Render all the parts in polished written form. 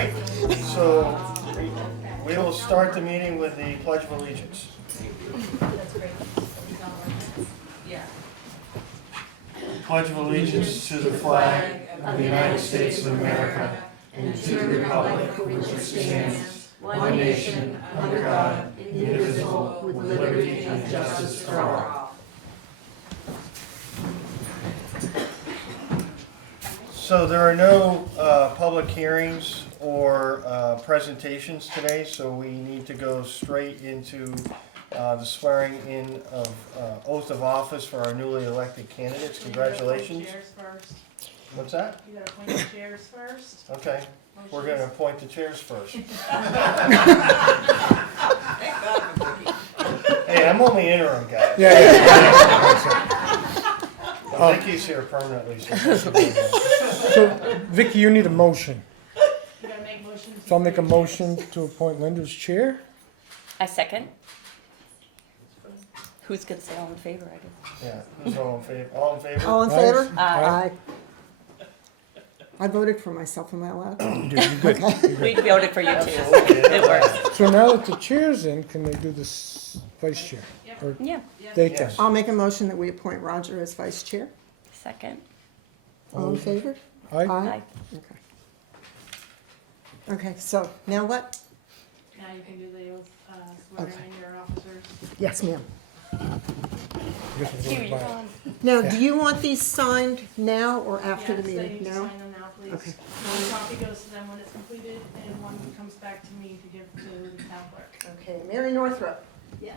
right, so we will start the meeting with the Pledge of Allegiance. Pledge of Allegiance to the flag of the United States of America and to the republic for which it stands, one nation, under God, indivisible, with liberty and justice for all. So there are no public hearings or presentations today, so we need to go straight into the swearing in of oath of office for our newly elected candidates. Congratulations. Chairs first. What's that? You gotta appoint the chairs first. Okay, we're going to appoint the chairs first. Hey, I'm only interim, guys. I think he's here permanently. So, Vicky, you need a motion. You gotta make motions. So I'll make a motion to appoint Linda as chair. I second. Who's gonna say all in favor, I guess? Yeah, who's all in favor? All in favor? All in favor? Aye. I voted for myself, am I allowed? You're good. We voted for you too. Absolutely. It works. So now that the chair's in, can they do this vice chair? Or Yeah, they can? Yes. I'll make a motion that we appoint Roger as vice chair. second. All in favor? Aye? Aye. Okay. Okay, so now what? Now you can do the oath, swearing Okay. in your officers. Yes, ma'am. Guess we'll Here, go you're by. on. Now, do you want these signed now or after the Yes, they meeting? need to No? sign them now, please. Okay. One copy goes to them when it's completed, and one comes back to me to give to the town clerk. Okay, Mary Northrup. Yes.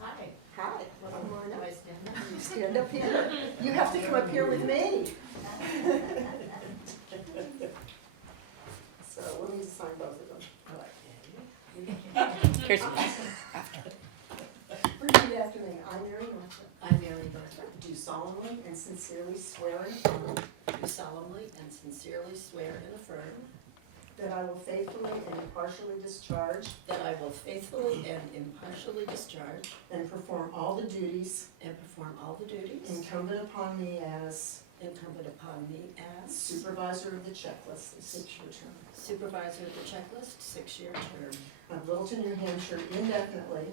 Hi. Hi. Come on up. You stand up here. You have to come up here with me. So we'll need to sign both of them. Here's, Repeat after me. I, Mary Northrup, I, Mary Northrup, do solemnly and sincerely swear do solemnly and sincerely swear and affirm that I will faithfully and impartially discharge that I will faithfully and impartially discharge and perform all the duties and perform all the duties incumbent upon me as incumbent upon me as supervisor of the checklist, the 6-year term, supervisor of the checklist, 6-year term of Littleton, New Hampshire indefinitely,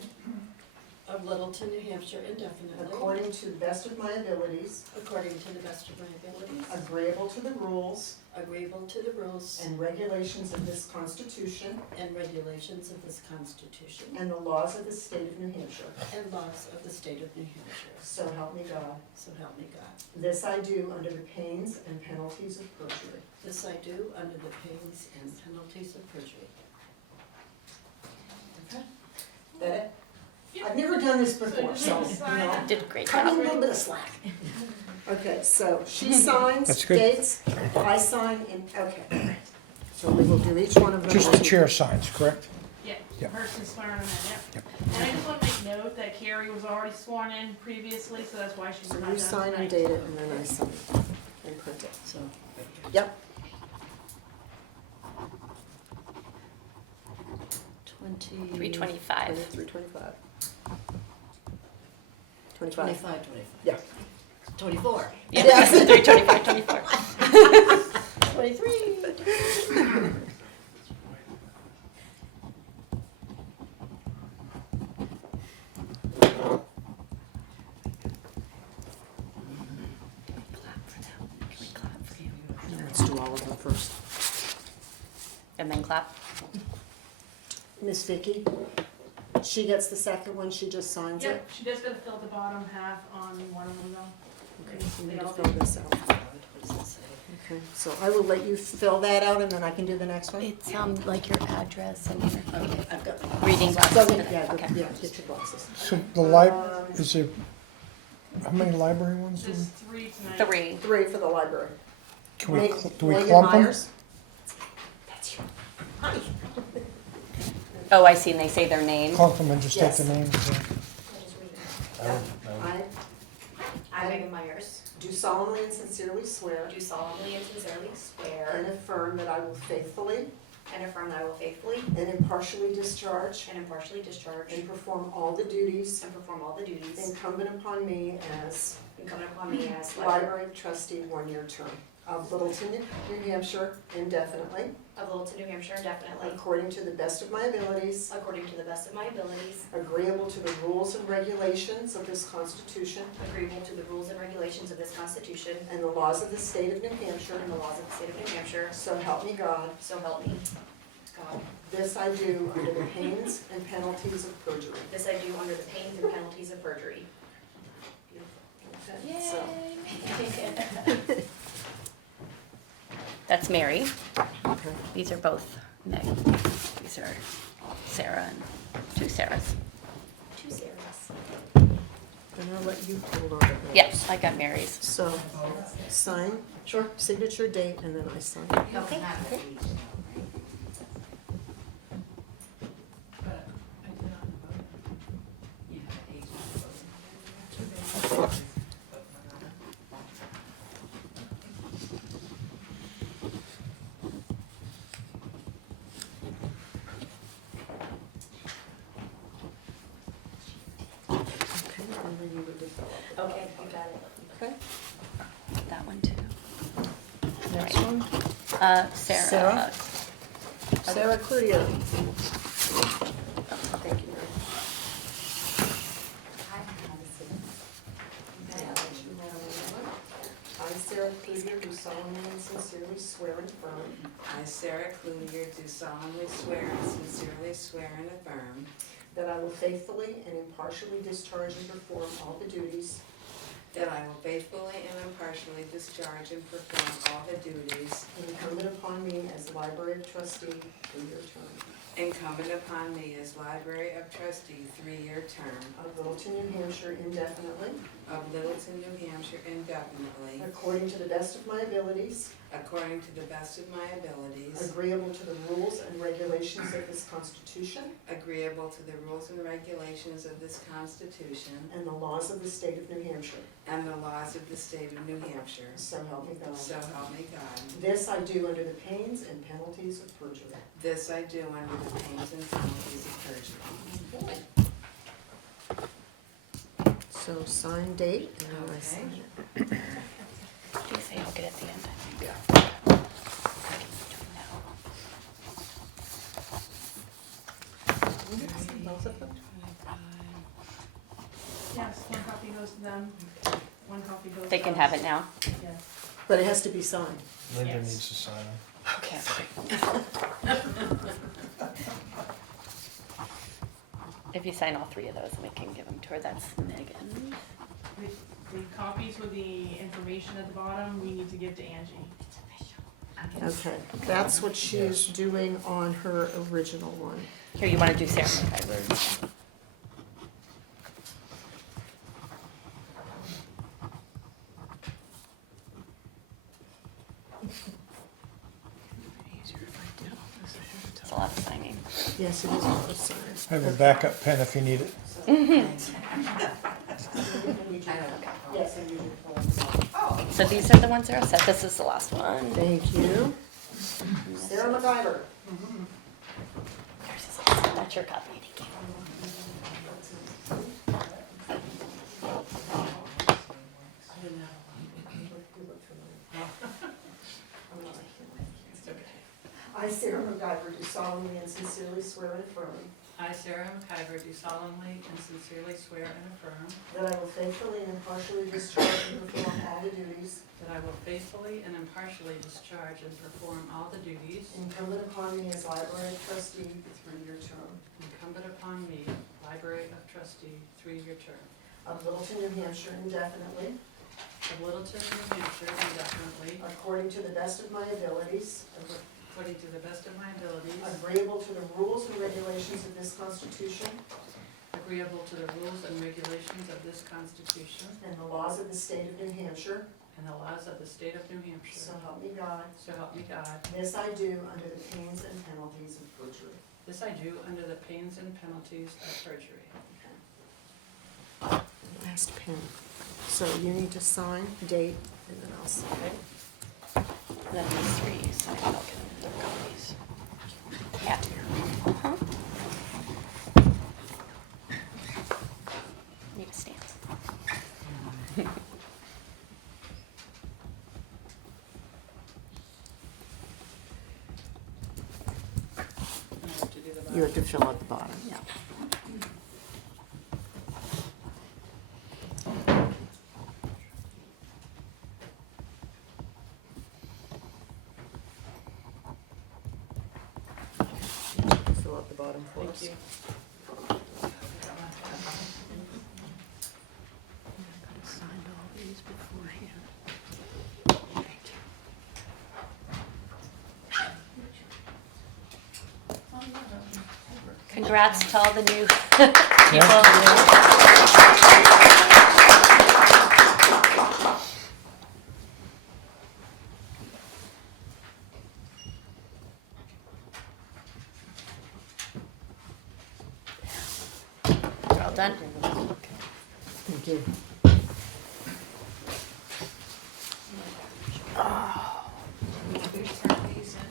of Littleton, New Hampshire indefinitely, according to the best of my abilities, according to the best of my abilities, agreeable to the rules agreeable to the rules and regulations of this Constitution and regulations of this Constitution and the laws of the state of New Hampshire. and laws of the state of New Hampshire. So help me God. So help me God. This I do under the pains and penalties of perjury. This I do under the pains and penalties of perjury. Okay? That it? I've never done this before, so, you know, did a great cut me a job. little bit of slack. Okay, so she signs, That's good. dates, I sign, and, okay. So we will do each one of them. Just the chair signs, correct? Yeah, Yeah. person swearing them in, yep. And I just wanna make note that Carrie was already sworn in previously, so that's why she's So not you done sign and tonight. date it, and then I sign and print it. So, Yep. 325. 325. 25. 25. Yeah. 24. Yeah, Yes. 325, 24. 23. Clap for them. Can we clap for you? Let's do all of them first. And then clap. Miss Vicky, she gets the second one, she just signs it. Yep, she just gotta fill the bottom half on one of them though. Okay, so you They need to all fill do. this out. What does it say? Okay, so I will let you fill that out, and then I can do the next one? It's like your address and your Okay, I've got my reading So, glasses. yeah, Okay. yeah, get your glasses. So the is there, how many library ones do we? There's 3 tonight. 3. 3 for the library. Can we, do we Megan clump them? Myers. That's you. Hi. Oh, I see, and they say their name. Clump them and just take Yes. the names. I, Megan Myers, Do solemnly and sincerely swear do solemnly and sincerely and swear affirm that I will faithfully and affirm that I will faithfully and impartially discharge and impartially discharge and perform all the duties and perform all the duties incumbent upon me as incumbent upon me as library trustee 1-year term. of Littleton, New Hampshire, indefinitely, of Littleton, New Hampshire, indefinitely, according to the best of my abilities, according to the best of my abilities, agreeable to the rules and regulations of this Constitution agreeable to the rules and regulations of this Constitution and the laws of the state of New Hampshire, and the laws of the state of New Hampshire, so help me God. so help me God. This I do under the pains and penalties of perjury. This I do under the pains and penalties of perjury. Okay, so, That's Mary. okay. These are both Meg. These are Sarah and two Sarahs. Two Sarahs. And I'll let you hold on to those. Yes, I got Mary's. So, sign, Sure. signature, date, and then I sign. Okay. Okay, and then you would develop. Okay, you got it. Okay, That one too. next Right. one. Sarah. Sarah? Sarah Cloutier. Thank you, Mary. I, Sarah Cloutier, do solemnly and sincerely swear and affirm I, Sarah Cloutier, do solemnly swear and sincerely swear and affirm that I will faithfully and impartially discharge and perform all the duties that I will faithfully and impartially discharge and perform all the duties incumbent upon me as library trustee for your term incumbent upon me as Library of Trustee, 3-year term of Littleton, New Hampshire, indefinitely, of Littleton, New Hampshire, indefinitely, according to the best of my abilities, according to the best of my abilities, agreeable to the rules and regulations of this Constitution agreeable to the rules and regulations of this Constitution and the laws of the state of New Hampshire. and the laws of the state of New Hampshire. So help me God. So help me God. This I do under the pains and penalties of perjury. This I do under the pains and penalties of perjury. So sign date and then I Okay. sign it. Please say I'll get at the end. Yeah. Both of them? Yes, one copy goes to them, one copy goes to us. They can have it now. Yes. But it has to be signed. Linda Yes. needs to sign them. Okay. If you sign all three of those, we can give them to her. That's Megan. The copies with the information at the bottom, we need to give to Angie. Okay, that's what she is doing on her original one. Here, you want to do Sarah McIver? It's a lot of signing. Yes, it is on the sign. I have a backup pen if you need it. Yes, I need it. So these are the ones that are set. This is the last one. Thank you. Sarah McIver. Yours is awesome. That's your copy. Thank you. I, Sarah McIver, do solemnly and sincerely swear and affirm I, Sarah McIver, do solemnly and sincerely swear and affirm that I will faithfully and impartially discharge and perform all the duties that I will faithfully and impartially discharge and perform all the duties incumbent upon me as library trustee through your term incumbent upon me, Library of Trustee, 3-year term, of Littleton, New Hampshire, indefinitely, of Littleton, New Hampshire, indefinitely, according to the best of my abilities, according to the best of my abilities, agreeable to the rules and regulations of this Constitution agreeable to the rules and regulations of this Constitution and the laws of the state of New Hampshire, and the laws of the state of New so Hampshire. help me God. So help me God. This I do under the pains and penalties of perjury. This I do under the pains and penalties of perjury. Last pen. So you need to sign, date, and then I'll sign. And then these three, you sign. I'll get them their copies. Yeah. Uh-huh. Need a stamp. You have to fill out the bottom, yeah. Fill out the bottom for us. Thank you. Signed all these beforehand. Congrats to all the new people. You're all done? Thank you.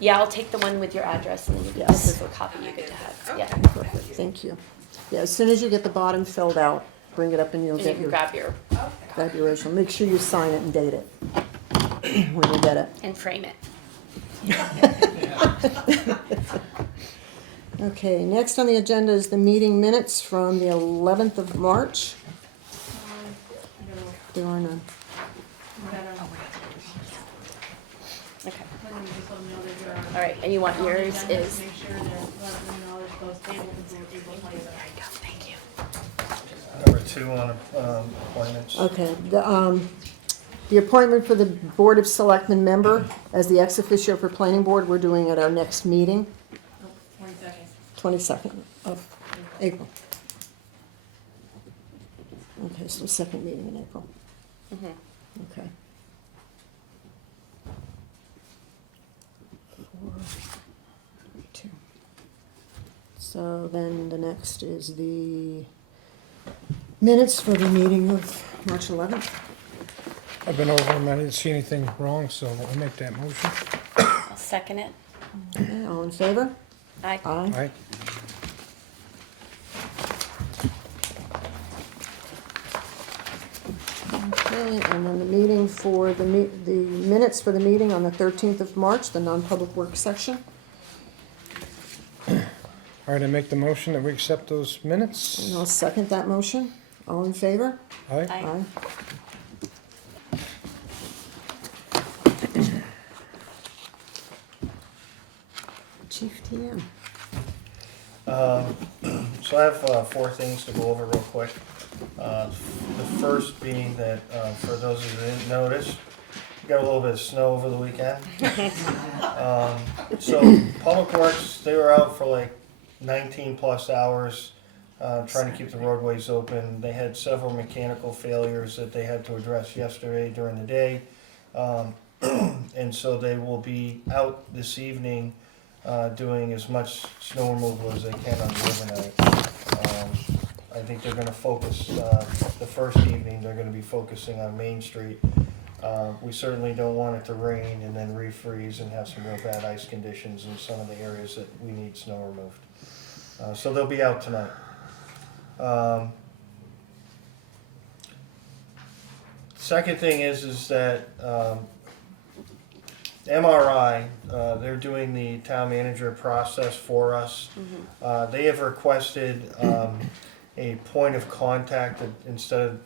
Yeah, I'll take the one with your address and then you get Yes. this is a copy you get to have. Yeah. Perfect, thank you. Yeah, as soon as you get the bottom filled out, bring it up and you'll And you get can your, grab your, grab your original. Make sure you sign it and date it when you get it. and frame it. Okay, next on the agenda is the meeting minutes from the 11th of March. There are none. Okay. All All right, and you want yours is, Make sure that, let them know that those tables until April 27th. thank you. Number 2 on appointments. Okay, the appointment for the Board of Selectmen member as the ex officio for planning board, we're doing at our next meeting, 22nd of April. Okay, so second meeting in April, Mhm. okay. 4:32. So then the next is the minutes for the meeting of March 11th. I've been over them, I didn't see anything wrong, so I'll make that motion. I'll second it. Okay, all in favor? Aye. Aye. Aye. Okay, and then the meeting for the minutes for the meeting on the 13th of March, the non-public work section. All right, I make the motion that we accept those And minutes. I'll second that motion. All in favor? Aye. Aye. Chief TM. So I have 4 things to go over real quick. The first being that, for those of you who didn't notice, we got a little bit of snow over the weekend. So Public Works, they were out for like 19 plus hours, trying to keep the roadways open. They had several mechanical failures that they had to address yesterday during the day. And so they will be out this evening, doing as much snow removal as they can on the overnight. I think they're gonna focus, the first evening, they're gonna be focusing on Main Street. We certainly don't want it to rain and then refreeze and have some real bad ice conditions in some of the areas that we need snow removed. So they'll be out tonight. Second thing is that, MRI, they're doing the town manager process for us. They have requested a point of contact that instead of,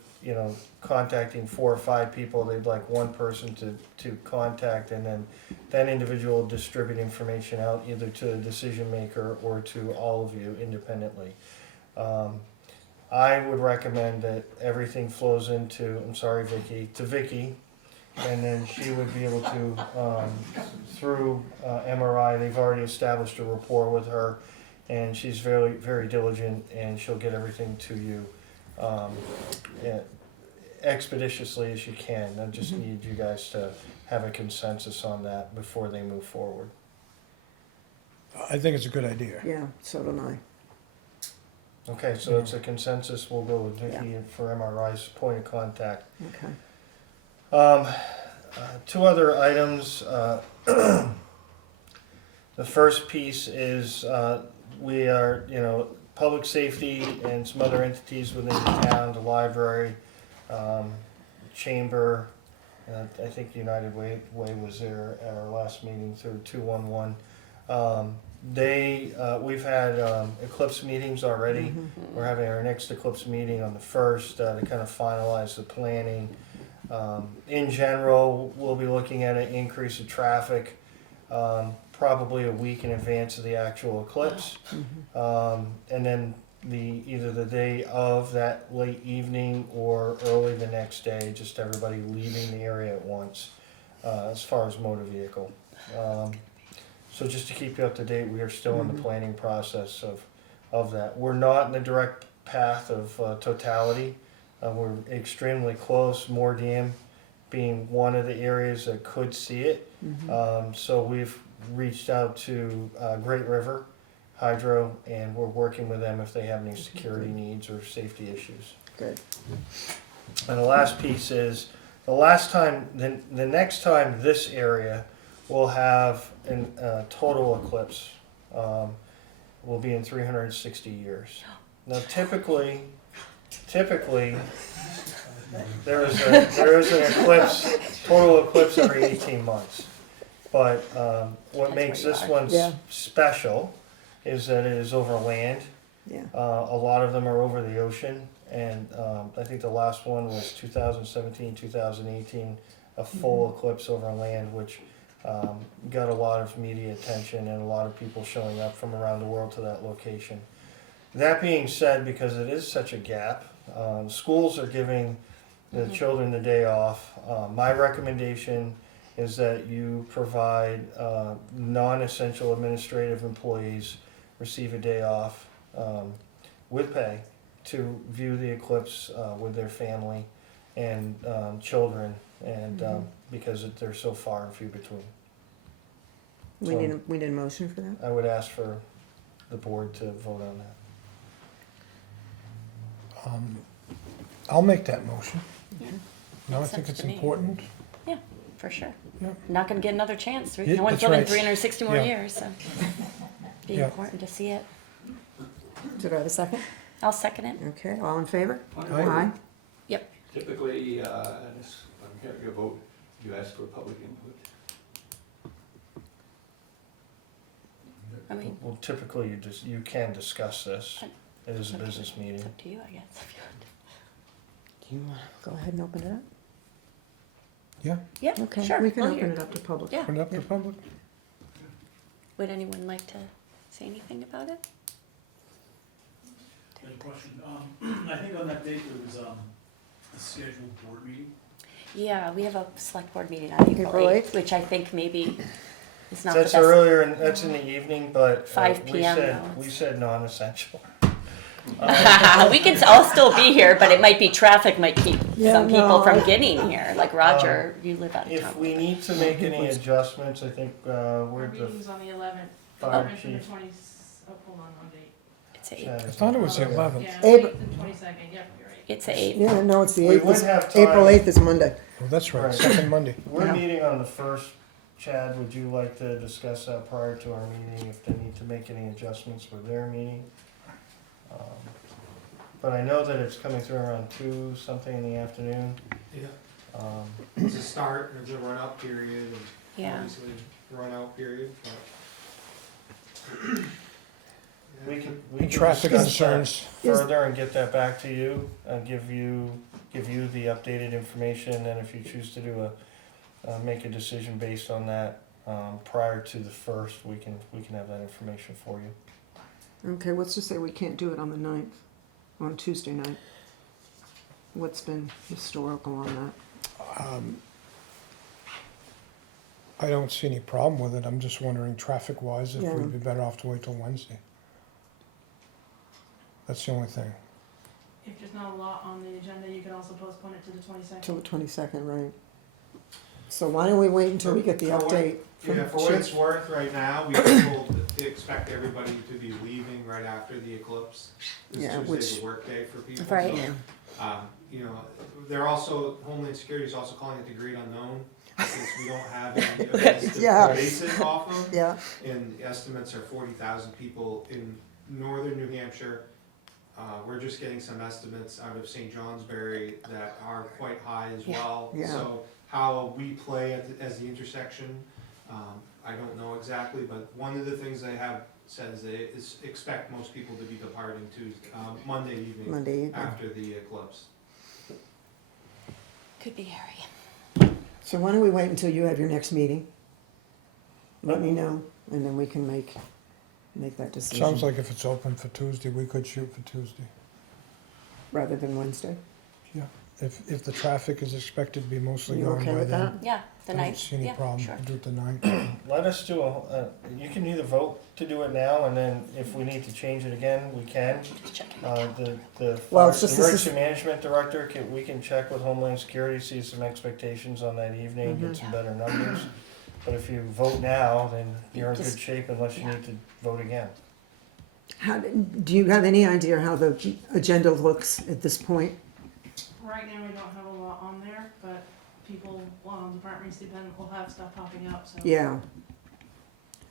contacting 4 or 5 people, they'd like one person to contact, and then that individual will distribute information out either to a decision maker or to all of you independently. I would recommend that everything flows into, I'm sorry Vicky, to Vicky, and then she would be able to, through MRI, they've already established a rapport with her, and she's very, very diligent, and she'll get everything to you expeditiously as you can. I just need you guys to have a consensus on that before they move forward. I think it's a good idea. Yeah, so do I. Okay, so it's a consensus, we'll go with Vicky for MRI's point of contact. Okay. 2 other items. The first piece is we are, public safety and some other entities within the town, the library, chamber, I think United Way was there at our last meeting through 211. we've had eclipse meetings already. We're having our next eclipse meeting on the 1st to kind of finalize the planning. In general, we'll be looking at an increase of traffic probably a week in advance of the actual eclipse. And then either the day of that late evening or early the next day, just everybody leaving the area at once as far as motor vehicle. So just to keep you up to date, we are still in the planning process of that. We're not in the direct path of totality. We're extremely close, Moore Dam being one of the areas that could see it. So we've reached out to Great River Hydro, and we're working with them if they have any security needs or safety issues. Good. And the last piece is, the next time this area will have a total eclipse will be in 360 years. Now typically there is an eclipse, total eclipse every 18 months. But what makes this one special is that it is over land. Yeah. A lot of them are over the ocean, and I think the last one was 2017, 2018, a full eclipse over land, which got a lot of media attention and a lot of people showing up from around the world to that location. That being said, because it is such a gap, schools are giving the children the day off. My recommendation is that you provide non-essential administrative employees receive a day off with pay to view the eclipse with their family and children, and because they're so far and few between. We need a motion for that? I would ask for the board to vote on that. I'll make that motion. Yeah. No, I Makes think sense it's to me. important. Yeah, for sure. Yeah. Not gonna get another chance. Yeah, No one's that's living right. 360 more Yeah. years, so be Yeah. important to see it. Did I have a second? I'll second it. Okay, all in favor? Aye. Yep. Typically, I'm hearing your vote, you ask for public input. I mean, Well, typically you can discuss this. It is a business meeting. it's up to you, I guess, if you want. Do you want to go ahead and open it up? Yeah, Yeah, Okay, sure. we can we'll open hear. it up to public. Yeah. open it up to the public. Would anyone like to say anything about it? I have a question. I think on that date there was a scheduled board meeting. Yeah, we have a select board meeting on April April 8th, 8th? which I think maybe is not the That's best. earlier, and that's in the evening, but 5 p.m. though, we it's- said non-essential. We can all still be here, but it might be traffic might keep Yeah, some people no, from I- getting here. Like Roger, you live out of town. If we need to make any adjustments, I think Our we're the meeting's on the 11th. fire Permission the chief. 20, hold on, one date. It's a Chad I is thought it on was the there. 11th. Yeah, April- 8th and 22nd, yep, you're right. It's a 8th. Yeah, no, it's the We 8th. would have time. April 8th is Monday. Oh, that's right, Right. second Monday. We're Yeah. meeting on the 1st. Chad, would you like to discuss that prior to our meeting, if they need to make any adjustments with their meeting? But I know that it's coming through around 2 something in the afternoon. Yeah, Um, it's a start, there's a run-up period, and Yeah. obviously run-out period, We can And traffic discuss that concerns. further and get that back to you and give you the updated information, and if you choose to do make a decision based on that prior to the 1st, we can have that information for you. Okay, let's just say we can't do it on the 9th, on Tuesday night. What's been historical on that? I don't see any problem with it. I'm just wondering, traffic-wise, if Yeah. we'd be better off to wait till Wednesday. That's the only thing. If there's not a lot on the agenda, you can also postpone it to the 22nd. Till the 22nd, right? So why don't we wait until we get the For what- update from yeah, for what it's Chief? worth, right now, we've been told to expect everybody to be leaving right after the eclipse. Yeah, This which- Tuesday's a work day for people. Right. So, you know, they're also, Homeland Security is also calling it the great unknown, since we don't have any events to Yeah. base it off of. Yeah, And estimates are 40,000 people in northern New Hampshire. We're just getting some estimates out of St. Johnsbury that are quite high as Yeah. well. Yeah. So how we play as the intersection, I don't know exactly, but one of the things they have says they expect most people to be departing Tuesday, Monday evening Monday evening. after the eclipse. Could be hairy. So why don't we wait until you have your next meeting? Let me know, and then we can make that decision. Sounds like if it's open for Tuesday, we could shoot for Tuesday. Rather than Wednesday. If the traffic is expected to be mostly You gone okay by with then. that? Yeah, the I don't ninth. see any Yeah, problem. sure. Do it the 9th. Let us do you can either vote to do it now, and then if we need to change it again, we can. Just checking my calendar. The Well, it's just this emergency is- management director, we can check with Homeland Security, see some expectations on that evening, get some better numbers. But if you vote now, then you're in good Just- shape unless you need to vote again. Do you have any idea how the agenda looks at this point? Right now, we don't have a lot on there, but people, departments dependent will have stuff popping up, so. Yeah,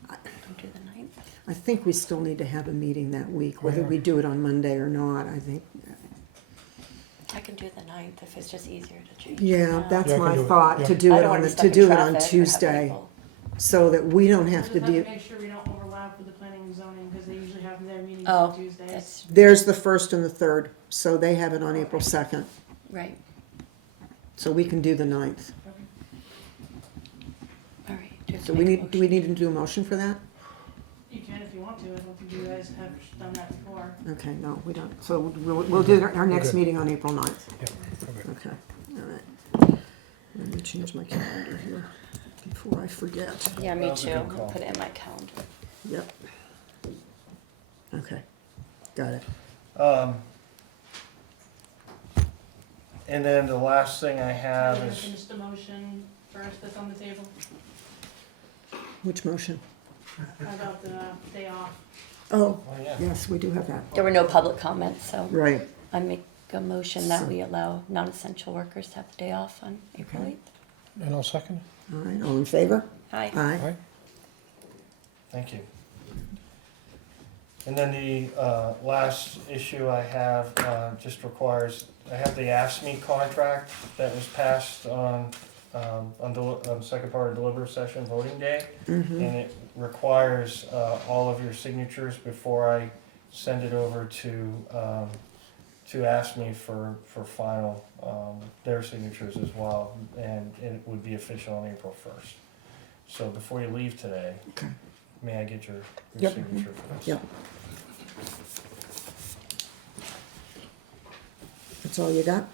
Don't do the ninth. I think we still need to have a meeting that week, whether Yeah. we do it on Monday or not, I think. I can do the ninth if it's just easier to change. it Yeah, now. that's Yeah, I can my do it, thought, yeah. to I do don't it wanna on, be the- stuck to in do it traffic on or have Tuesday, people- so that we don't have We'll to just have do. to make sure we don't overlap with the planning and zoning, because they usually have their meetings Oh, on Tuesdays. That's There's the 1st and the 3rd, so they have it on April 2nd, right. so we can do the 9th. All right. Do you have So to we make a need, do we motion? need to do a motion for that? You can if you want to, I don't think you guys have done that before. Okay, no, we don't, so we'll do our next Okay. meeting on April 9th. Yeah, okay. Okay, all right. Let me change my calendar here before I forget. Yeah, me That was a too. good I'll call. put it in my calendar. Yep. Okay, got it. And then the last thing I have I'm gonna is, finish the motion first that's on the table Which motion? about the day off. Oh, oh yeah, yes, we do have that. There were no public comments, so Right. I make a motion that we allow non-essential workers to have the day off on April 8th. And I'll second All right, all in favor? Aye. it. Aye. Aye. thank you. And then the last issue I have just requires, I have the AFSCME contract that was passed on second part of deliberative session voting day. Mm-hmm. And it requires all of your signatures before I send it over to AFSCME for final, their signatures as well, and it would be official on April 1st. So before you leave today, Okay. may I get your Yep. signature for this? Yep. That's all you got?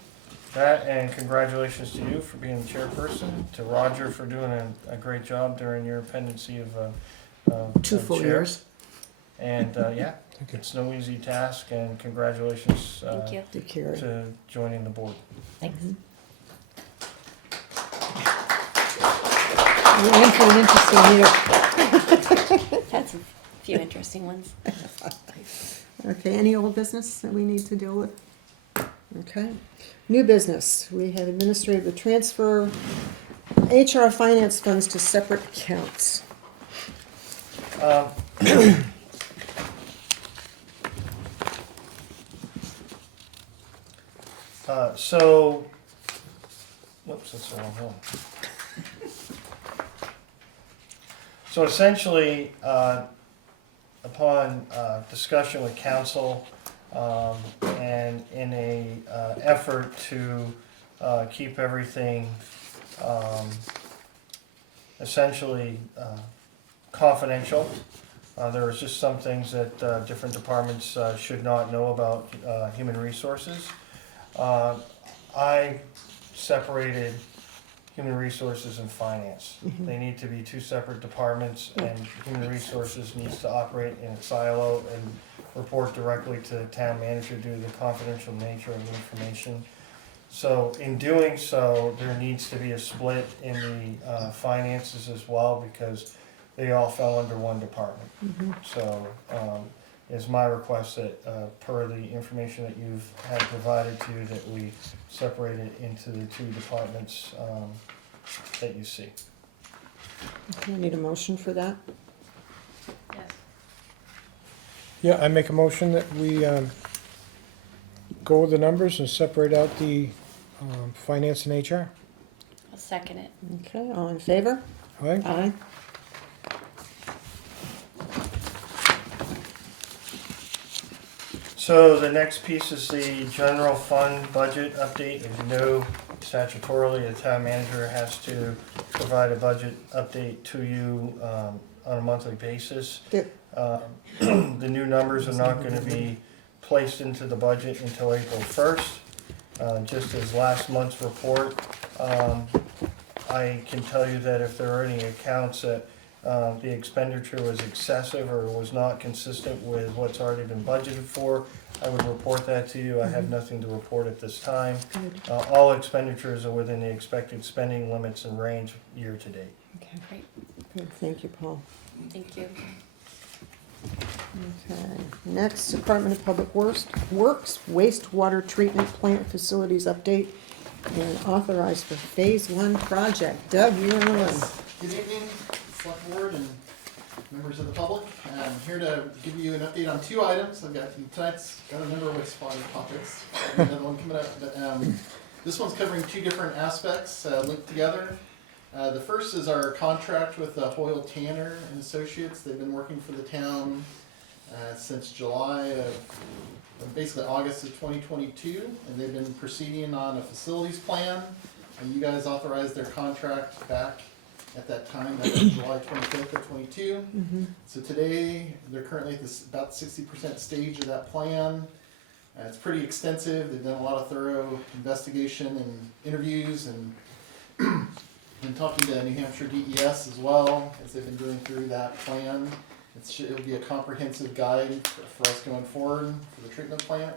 That, and congratulations to you for being the chairperson, to Roger for doing a great job during your pendency of 2 of full chair. years. And yeah, Thank you. it's no easy task, and congratulations Thank you. Take care. to joining the board. Thanks. We're in for an interesting year. Had some few interesting ones. Okay, any old business that we need to deal with? Okay. New business, we have administrative to transfer HR finance funds to separate accounts. So, whoops, that's the wrong one. So essentially, upon discussion with council, and in a effort to keep everything essentially confidential, there was just some things that different departments should not know about human resources. I separated human resources and finance. They need to be 2 separate departments, and human resources needs to operate in a silo and report directly to the town manager due to the confidential nature of the information. So in doing so, there needs to be a split in the finances as well, because they all fell under one department. So it's my request that per the information that you've had provided to you, that we separate it into the 2 departments that you see. Okay, need a motion for that? Yes. Yeah, I make a motion that we go with the numbers and separate out the finance and HR. I'll second it. Okay, all in favor? All right? Aye. So the next piece is the general fund budget update. As you know, statutorily, the town manager has to provide a budget update to you on a monthly basis. Yep. The new numbers are not gonna be placed into the budget until April 1st. Just as last month's report, I can tell you that if there are any accounts that the expenditure was excessive or was not consistent with what's already been budgeted for, I would report that to you. I have nothing to report at this time. All expenditures are within the expected spending limits and range year to date. Okay, Great, good, thank you, Paul. thank you. Okay, next, Department of Public Works, wastewater treatment plant facilities update and authorized for phase 1 project. Doug, you're on. Good evening, select board and members of the public. I'm here to give you an update on 2 items. Tonight's got a number of wastewater topics. Another one coming up, but this one's covering 2 different aspects linked together. The first is our contract with Hoyle Tanner and Associates. They've been working for the town since July of basically August of 2022, and they've been proceeding on a facilities plan. And you guys authorized their contract back at that time, that was July 25th of 22. So today, they're currently at this about 60% stage of that plan. It's pretty extensive. They've done a lot of thorough investigation and interviews, and been talking to New Hampshire DES as well as they've been doing through that plan. It'll be a comprehensive guide for us going forward for the treatment plant.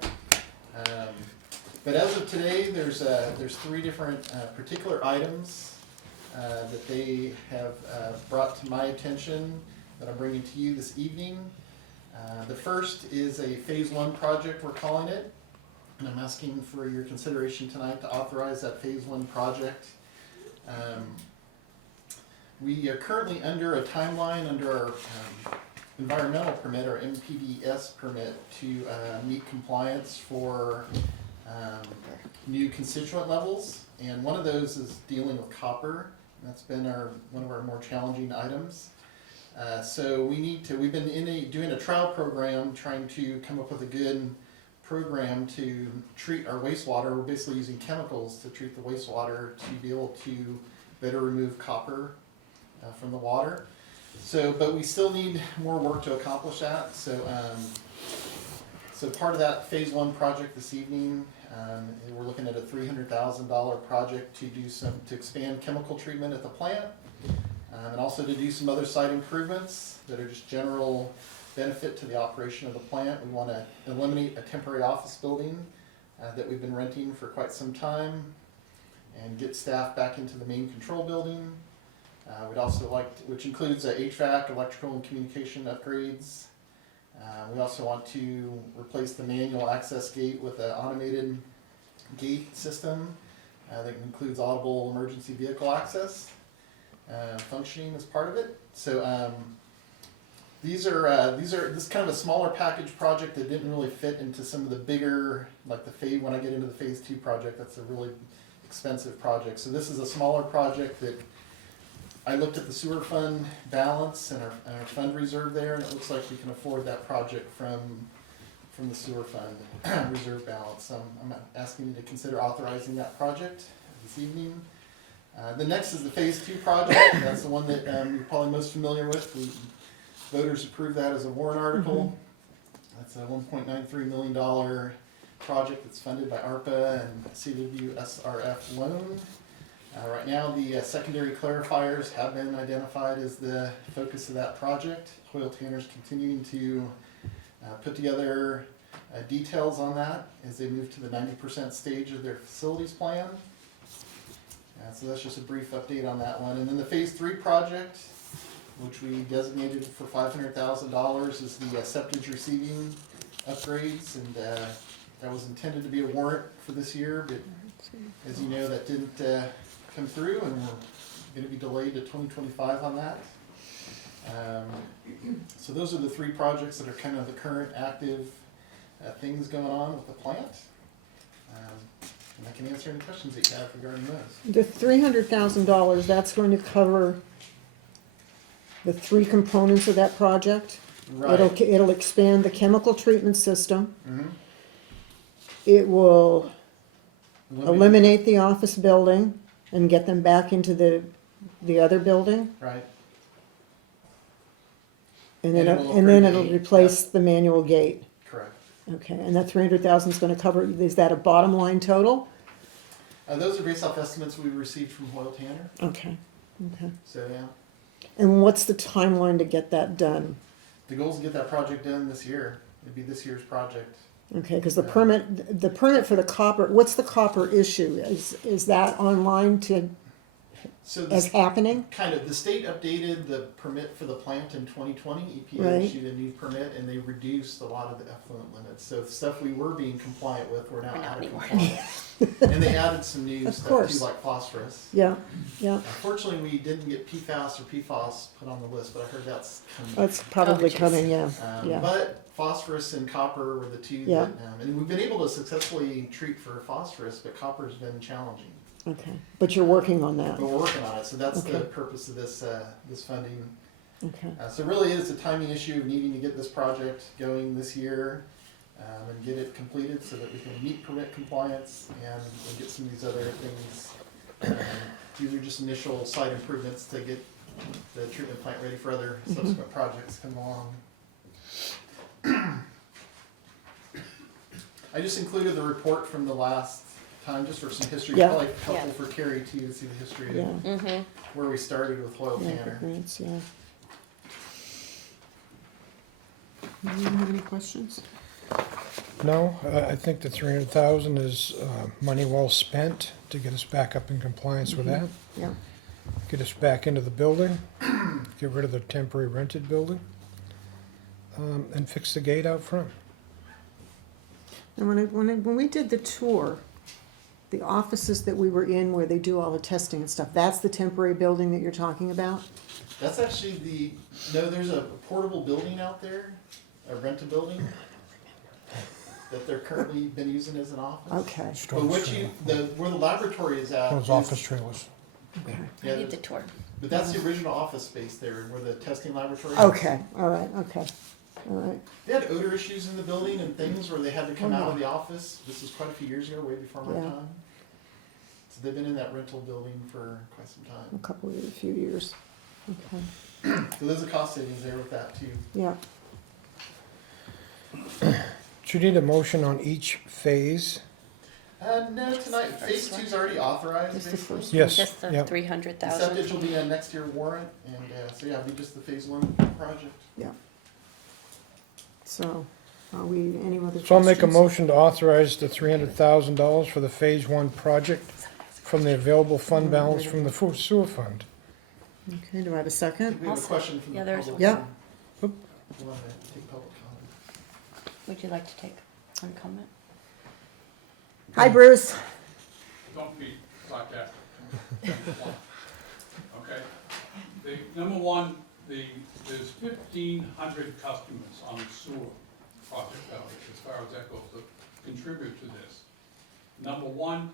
But as of today, there's 3 different particular items that they have brought to my attention that I'm bringing to you this evening. The first is a phase 1 project, we're calling it, and I'm asking for your consideration tonight to authorize that phase 1 project. We are currently under a timeline under our environmental permit, or MPDS permit, to meet compliance for new constituent levels, and one of those is dealing with copper. That's been one of our more challenging items. So we've been doing a trial program trying to come up with a good program to treat our wastewater. We're basically using chemicals to treat the wastewater to be able to better remove copper from the water. But we still need more work to accomplish that. So part of that phase 1 project this evening, we're looking at a $300,000 project to expand chemical treatment at the plant, and also to do some other site improvements that are just general benefit to the operation of the plant. We want to eliminate a temporary office building that we've been renting for quite some time, and get staff back into the main control building. We'd also which includes HVAC, electrical and communication upgrades. We also want to replace the manual access gate with an automated gate system that includes audible emergency vehicle access functioning as part of it. So this is kind of a smaller package project that didn't really fit into some of the bigger, like when I get into the phase 2 project, that's a really expensive project. So this is a smaller project that I looked at the sewer fund balance and our fund reserve there, and it looks like we can afford that project from the sewer fund reserve balance. So I'm asking you to consider authorizing that project this evening. The next is the phase 2 project. That's the one that you're probably most familiar with. Voters approved that as a warrant article. That's a $1.93 million project that's funded by ARPA and CWSRF loan. Right now, the secondary clarifiers have been identified as the focus of that project. Hoyle Tanner's continuing to put together details on that as they move to the 90% stage of their facilities plan. So that's just a brief update on that one. And then the phase 3 project, which we designated for $500,000, is the septic receiving upgrades, and that was intended to be a warrant for this year, but as you know, that didn't come through, and we're going to be delayed to 2025 on that. So those are the 3 projects that are kind of the current active things going on with the plant. And I can answer any questions that you have regarding those. The $300,000, that's going to cover the 3 components of that project? It'll, Right. it'll expand the chemical treatment system. Mhm. It will eliminate the office building and get them back into the other building. Right. And then, And it will and then create- it'll replace the manual gate. Correct. Okay, and that 300,000 is gonna cover, is that a bottom line total? Those are based off estimates we received from Hoyle Tanner. Okay, okay. So yeah, And what's the timeline to get that done? the goal is to get that project done this year. It'd be this year's project. Okay, because the permit for the copper, what's the copper issue? Is that online to, So as this, happening? kind of, the state updated the permit for the plant in 2020. EPA Right. issued a new permit and they reduced a lot of the effluent limits. So stuff we were being compliant with, we're now We're not out of anymore. compliance. And they added some new Of stuff course. too, like phosphorus. Yeah, yeah, Unfortunately, we didn't get PFAS or PFOS put on the list, but I heard that's coming. that's probably geez. coming, yeah, yeah. But phosphorus and copper were the two Yeah. that, and we've been able to successfully treat for phosphorus, but copper's been challenging. Okay, but you're working on that, But we're working on it, so that's the Okay. purpose of this, this funding. okay. So it really is a timing issue of needing to get this project going this year, and get it completed so that we can meet permit compliance and get some of these other things. These are just initial site improvements to get the treatment plant ready for other subsequent projects come along. I just included the report from the last time, just for some history. Yeah. Probably helpful for Carrie too, to see the history Yeah, of Mm-hmm. where we started with Hoyle yeah, Tanner. grants, yeah. You have any questions? No, I think the 300,000 is money well spent to get us back up in compliance with that. Yeah, Get us back into the building, get rid of the temporary rented building, and fix the gate out front. and when we did the tour, the offices that we were in where they do all the testing and stuff, that's the temporary building that you're talking about? That's actually there's a portable building out there, a rented building, that they're currently been using as an office. Okay, But where the laboratory is at. Those is- office trailers. okay, Yeah, I need the tour. but that's the original office space there, where the testing laboratory is. okay, all right, okay, all right. They had odor issues in the building and things where they had to come Oh, out of no. the office. This was quite a few years ago, way before my Yeah. time. So they've been in that rental building for quite some time. A few years, okay, So there's a cost savings there with that too. yeah. Do you need a motion on each phase? No, tonight, phase two's already authorized, Just the basically. first Yes, Just the yep. 300,000. Septage will be a next year warrant, and, so yeah, it'll be just the phase one project. So, are we, any other questions? So I'll make a motion to authorize the $300,000 for the Phase 1 project from the available fund balance from the sewer fund. Okay, do I have a I second? think we have a question from the Yeah, there's public. Yeah. You wanna take public comment? Would you like to take one comment? Hi, Bruce. Don't be sarcastic. Okay, number one, there's 1,500 customers on the sewer project out there, as far as that goes, that contribute to this. Number one,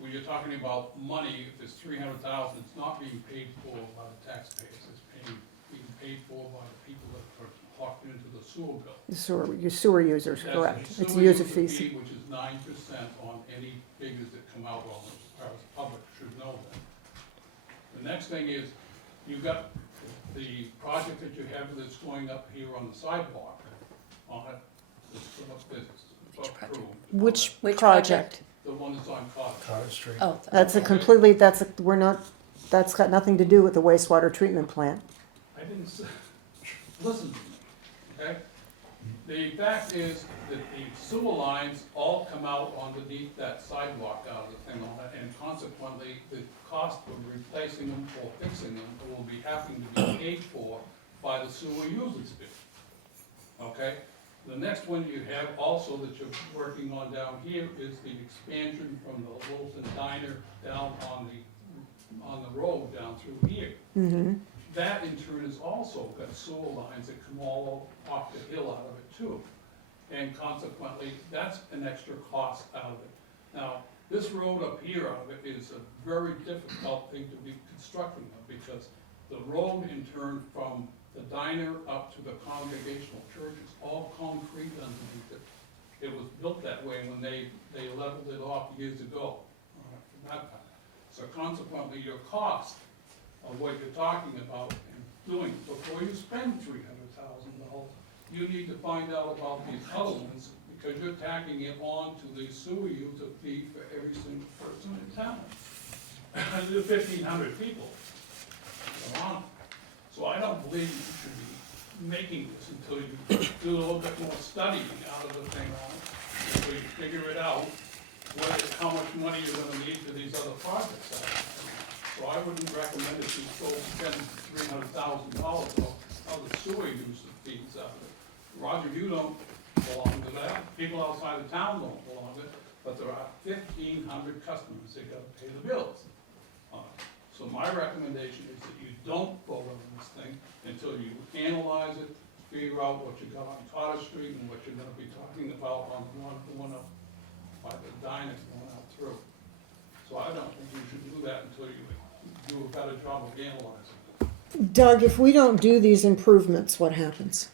when you're talking about money, if it's 300,000, it's not being paid for by the taxpayers, it's being paid for by the people that are locked into the sewer bill. Your sewer users, That's correct. the It's sewer user user fees. fee, which is 9% on any figures that come out, well, as far as the public should know that. The next thing is, you've got the project that you have that's going up here on the sidewalk, on it, it's still up business. Which project? Which Which project? The one that's on Cottage. Cottage Street. Oh. That's a completely, that's got nothing to do with the wastewater treatment plant. I didn't say, listen to me, okay? The fact is that the sewer lines all come out underneath that sidewalk out of the thing on it, and consequently, the cost of replacing them or fixing them will be having to be paid for by the sewer users fee. Okay? The next one you have also that you're working on down here is the expansion from the Littleton Diner down on the road down through here. Mm-hmm. That in turn has also got sewer lines that come all off the hill out of it too. And consequently, that's an extra cost out of it. Now, this road up here out of it is a very difficult thing to be constructing of, because the road in turn from the diner up to the Congregational Church is all concrete underneath it. It was built that way when they leveled it off years ago, from that time. So consequently, your cost of what you're talking about and doing, before you spend $300,000, you need to find out about these other ones, because you're tacking it on to the sewer user fee for every single person in town. There's 1,500 people. Come on. So I don't believe you should be making this until you do a little bit more studying out of the thing on it, so you figure it out, how much money you're gonna need for these other projects. So I wouldn't recommend that you go spend $300,000 of the sewer user fees out of it. Roger, you don't belong to that, people outside of town don't belong to it, but there are 1,500 customers that gotta pay the bills. So my recommendation is that you don't vote on this thing until you analyze it, figure out what you got on Cottage Street and what you're gonna be talking about on the one up by the diner going out through. So I don't think you should do that until you do a better job of analyzing it. Doug, if we don't do these improvements, what happens?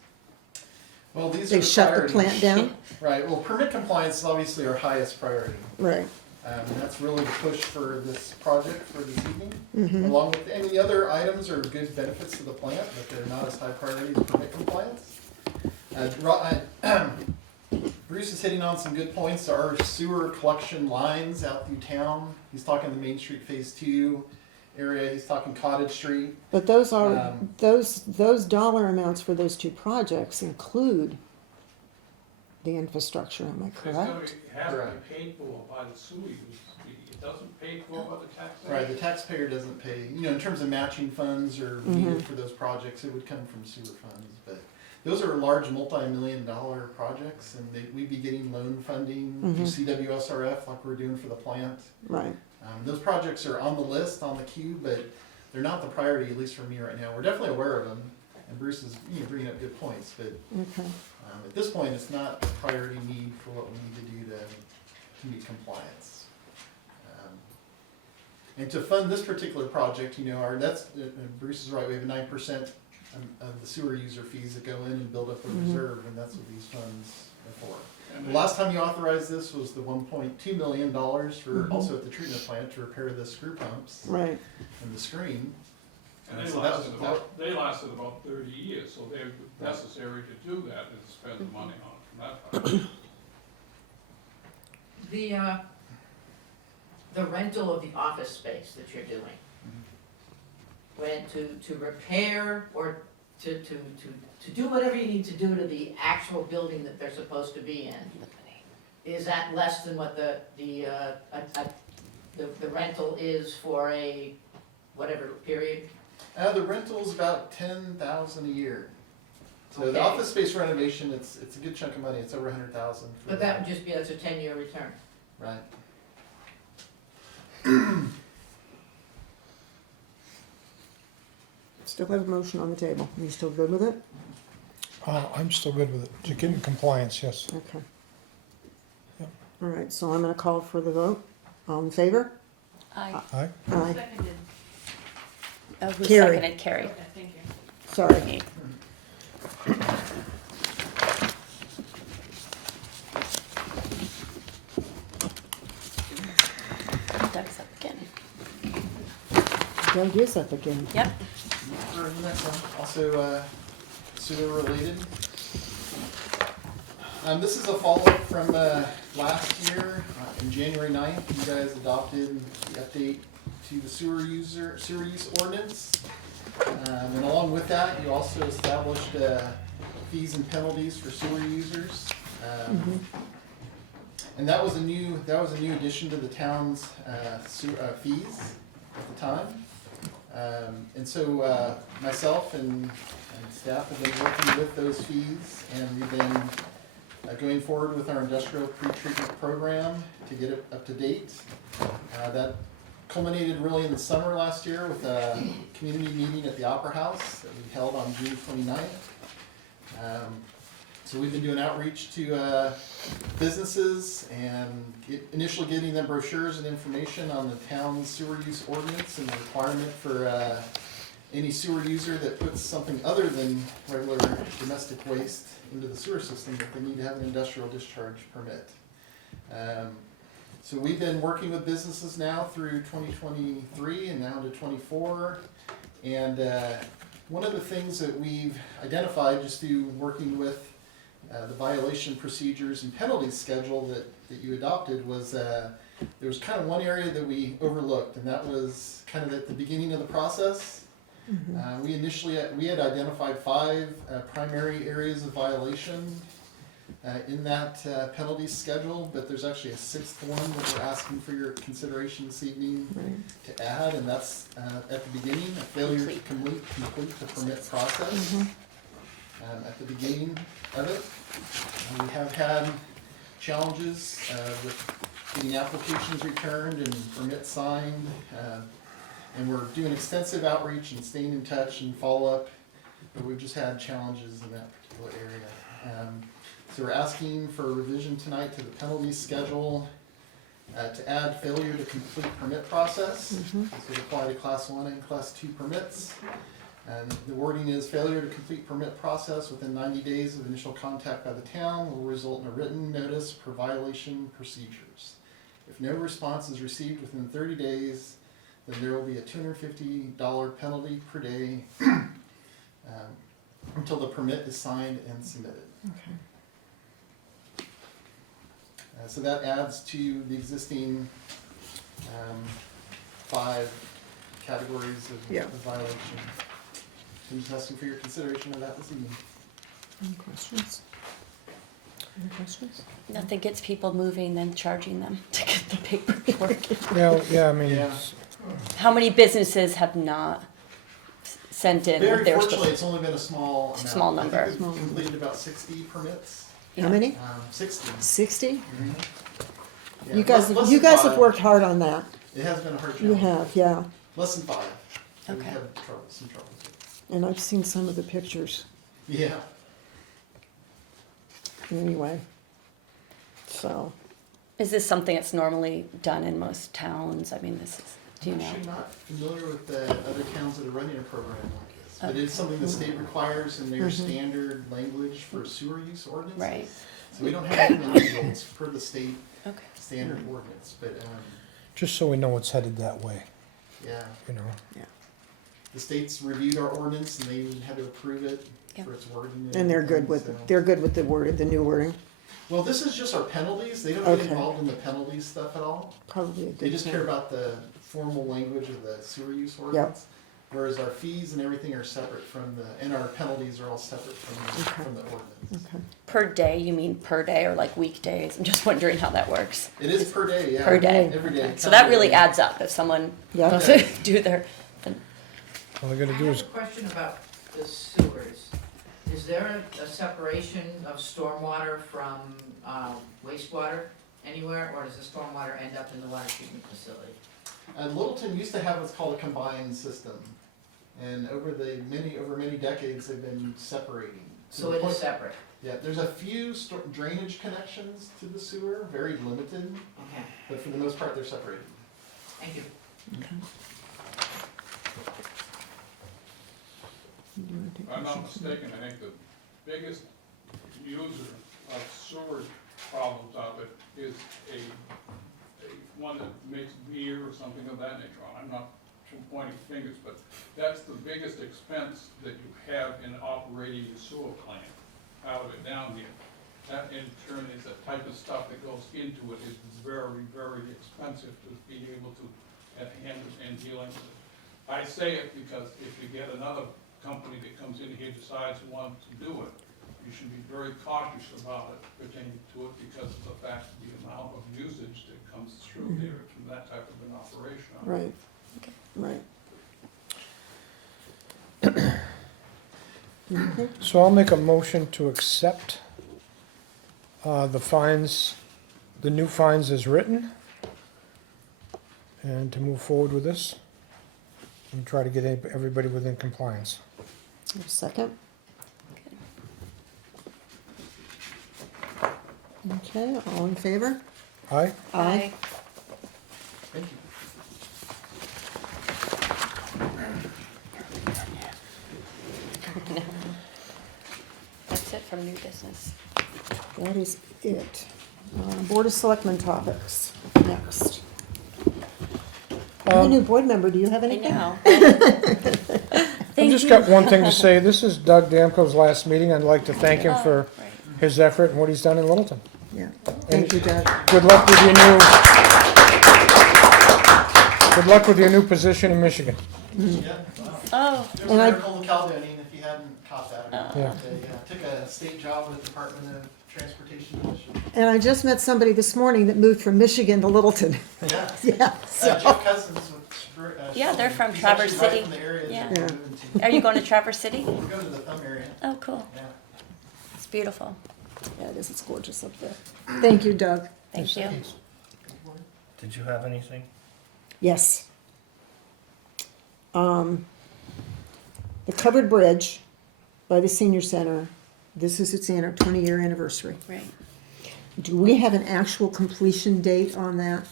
Well, these They are shut the priorities. plant down? Right, well, permit compliance is obviously our highest priority. Right. And that's really the push for this project for this evening. Mhm. Along with any other items or good benefits to the plant, but they're not as high priority as permit compliance. Bruce is hitting on some good points. Our sewer collection lines out through town. He's talking the Main Street Phase 2 area. He's talking Cottage Street. But those are, those dollar amounts for those two projects include the infrastructure, am I It's gonna correct? have to be paid for by the sewer user fee. It doesn't pay for by the taxpayer. Right, the taxpayer doesn't pay, in terms of matching funds or needed for those projects, it would come from sewer funds. But those are large multi-million-dollar projects, and we'd be getting loan funding through CWSRF like we're doing for the plant. Right. Those projects are on the list, on the queue, but they're not the priority, at least for me right now. We're definitely aware of them, and Bruce is bringing up good points, but Okay. at this point, it's not a priority need for what we need to do to meet compliance. And to fund this particular project, Bruce is right, we have 9% of the sewer user fees that go in and build up a reserve, and that's what these funds are for. The last time you authorized this was the $1.2 million for, also at the treatment plant, to repair the screw pumps Right. and the screen. And they So that lasted about 30 years, so they're necessary to do that and spend the money on from that point. The rental of the office space that you're doing, when to repair or to do whatever you need to do to the actual building that they're supposed to be in, is that less than what the rental is for a whatever period? The rental is about $10,000 a year. So the Okay. office space renovation, it's a good chunk of money. It's over $100,000. But that would just be, that's a 10-year return. Right. Still have a motion on the table. Are you still good with it? I'm still good with it. To get in compliance, yes. Okay. Yep. All right, so I'm gonna call for the vote. All in favor? Aye. Aye. Aye. Seconded. Who Carrie. seconded Carrie? Okay, thank you. Sorry. Me. Doug's up again. Doug is up again. Yep. Also, sewer related. This is a follow-up from last year. On January 9th, you guys adopted the update to the sewer use ordinance. And along with that, you also established fees and penalties for sewer users. And that was a new addition to the town's fees at the time. And so myself and staff have been working with those fees, and we've been going forward with our industrial pre-treatment program to get it up to date. That culminated really in the summer last year with a community meeting at the Opera House that we held on June 29th. So we've been doing outreach to businesses and initially getting them brochures and information on the town's sewer use ordinance and the requirement for any sewer user that puts something other than regular domestic waste into the sewer system, that they need to have an industrial discharge permit. So we've been working with businesses now through 2023 and now into 24. And one of the things that we've identified just through working with the violation procedures and penalties schedule that you adopted was there was kind of one area that we overlooked, and that was kind of at the beginning of the process. We had identified 5 primary areas of violation in that penalty schedule, but there's actually a 6th one that we're asking for your consideration this evening to add, and that's at the beginning, a failure to complete the permit process. At the beginning of it, we have had challenges with getting applications returned and permits signed, and we're doing extensive outreach and staying in touch and follow-up, but we've just had challenges in that particular area. So we're asking for a revision tonight to the penalty schedule to add failure to complete permit process. This would apply to Class 1 and Class 2 permits. And the wording is failure to complete permit process within 90 days of initial contact by the town will result in a written notice per violation procedures. If no response is received within 30 days, then there will be a $250 penalty per day until the permit is signed and submitted. So that adds to the existing 5 categories of violation. I'm just asking for your consideration of that this evening. Any questions? Any questions? Nothing gets people moving than charging them to get the paperwork. Yeah, I mean, Yeah. How many businesses have not sent in what Very they were fortunately, supposed it's only been a small amount. Small I think number. we've completed about 60 permits. How many? 60. 60? Yeah, You guys, less you than guys have 5. worked hard on that. It has been a hard You challenge. have, yeah. Less than 5. So we Okay. had some troubles. And I've seen some of the pictures Yeah. anyway. So, Is this something that's normally done in most towns? I mean, this is, do you I'm know? actually not familiar with the other towns that are running a program like this, but it's something the state requires in their standard language for sewer use ordinances. Right. So we don't have anything unusual, it's per the state Okay. standard ordinance, but, just so we know it's headed that way, yeah. you know. The state's reviewed our ordinance and they even had to approve it Yep. for its wording. and they're good with, so- they're good with the word, the new wording. Well, this is just our penalties, they don't get Okay. involved in the penalties stuff at all. Probably a They good just thing. care about the formal language of the sewer use ordinance. Whereas our fees and everything are separate from and our penalties are all separate from the ordinance. Okay. Per day, you mean per day or like weekdays? I'm just wondering how that works. It is per day, yeah. Per day. Every day. So that really adds up if someone Yeah. doesn't do their, then All they gotta I do have is, a question about the sewers. Is there a separation of stormwater from wastewater anywhere, or does the stormwater end up in the water treatment facility? Littleton used to have what's called a combined system. And over many decades, they've been separating. To So the it point- is separate? Yeah, there's a few drainage connections to the sewer, very limited, Okay, but for the most part, they're separated. thank you. If I'm not mistaken, I think the biggest user of sewer problems out of it is a one that makes beer or something of that nature. I'm not pointing fingers, but that's the biggest expense that you have in operating a sewer plant out of it down here. That in turn is the type of stuff that goes into it is very, very expensive to be able to handle and dealing with it. I say it because if you get another company that comes in here decides to want to do it, you should be very cautious about it pertaining to it because of the fact of the amount of usage that comes through there from that type of an operation. Right, right. so I'll make a motion to accept the fines, the new fines as written, and to move forward with this, and try to get everybody within compliance. Second? Okay, all in favor? Aye? Aye. Thank you. from new business. That is it. Board of Selectmen topics, next. I'm a new board member, do you have I anything? know. I've just got one thing to say. This is Doug Damko's last meeting. I'd like to thank him for Right. his effort and what he's done in Littleton. Yeah, thank you, Doug. Good luck with your new position in Michigan. Yeah. Oh, There's And an I- article in Caledonian, if you hadn't caught that. Yeah. Took a state job with the Department of Transportation Commission. And I just met somebody this morning that moved from Michigan to Littleton. Yeah. Yeah, so, Jeff Cousins with. Yeah, they're from he's Traverse actually right City. from the area that Yeah. we're moving to. are you going to Traverse City? We're going to the Thumb area. Oh, cool. Yeah. It's beautiful. yeah, it is, it's gorgeous up there. Thank you, Doug. Thank you. Did you have anything? Yes. The covered bridge by the senior center, this is its 20-year anniversary. Right. Do we have an actual completion date on that?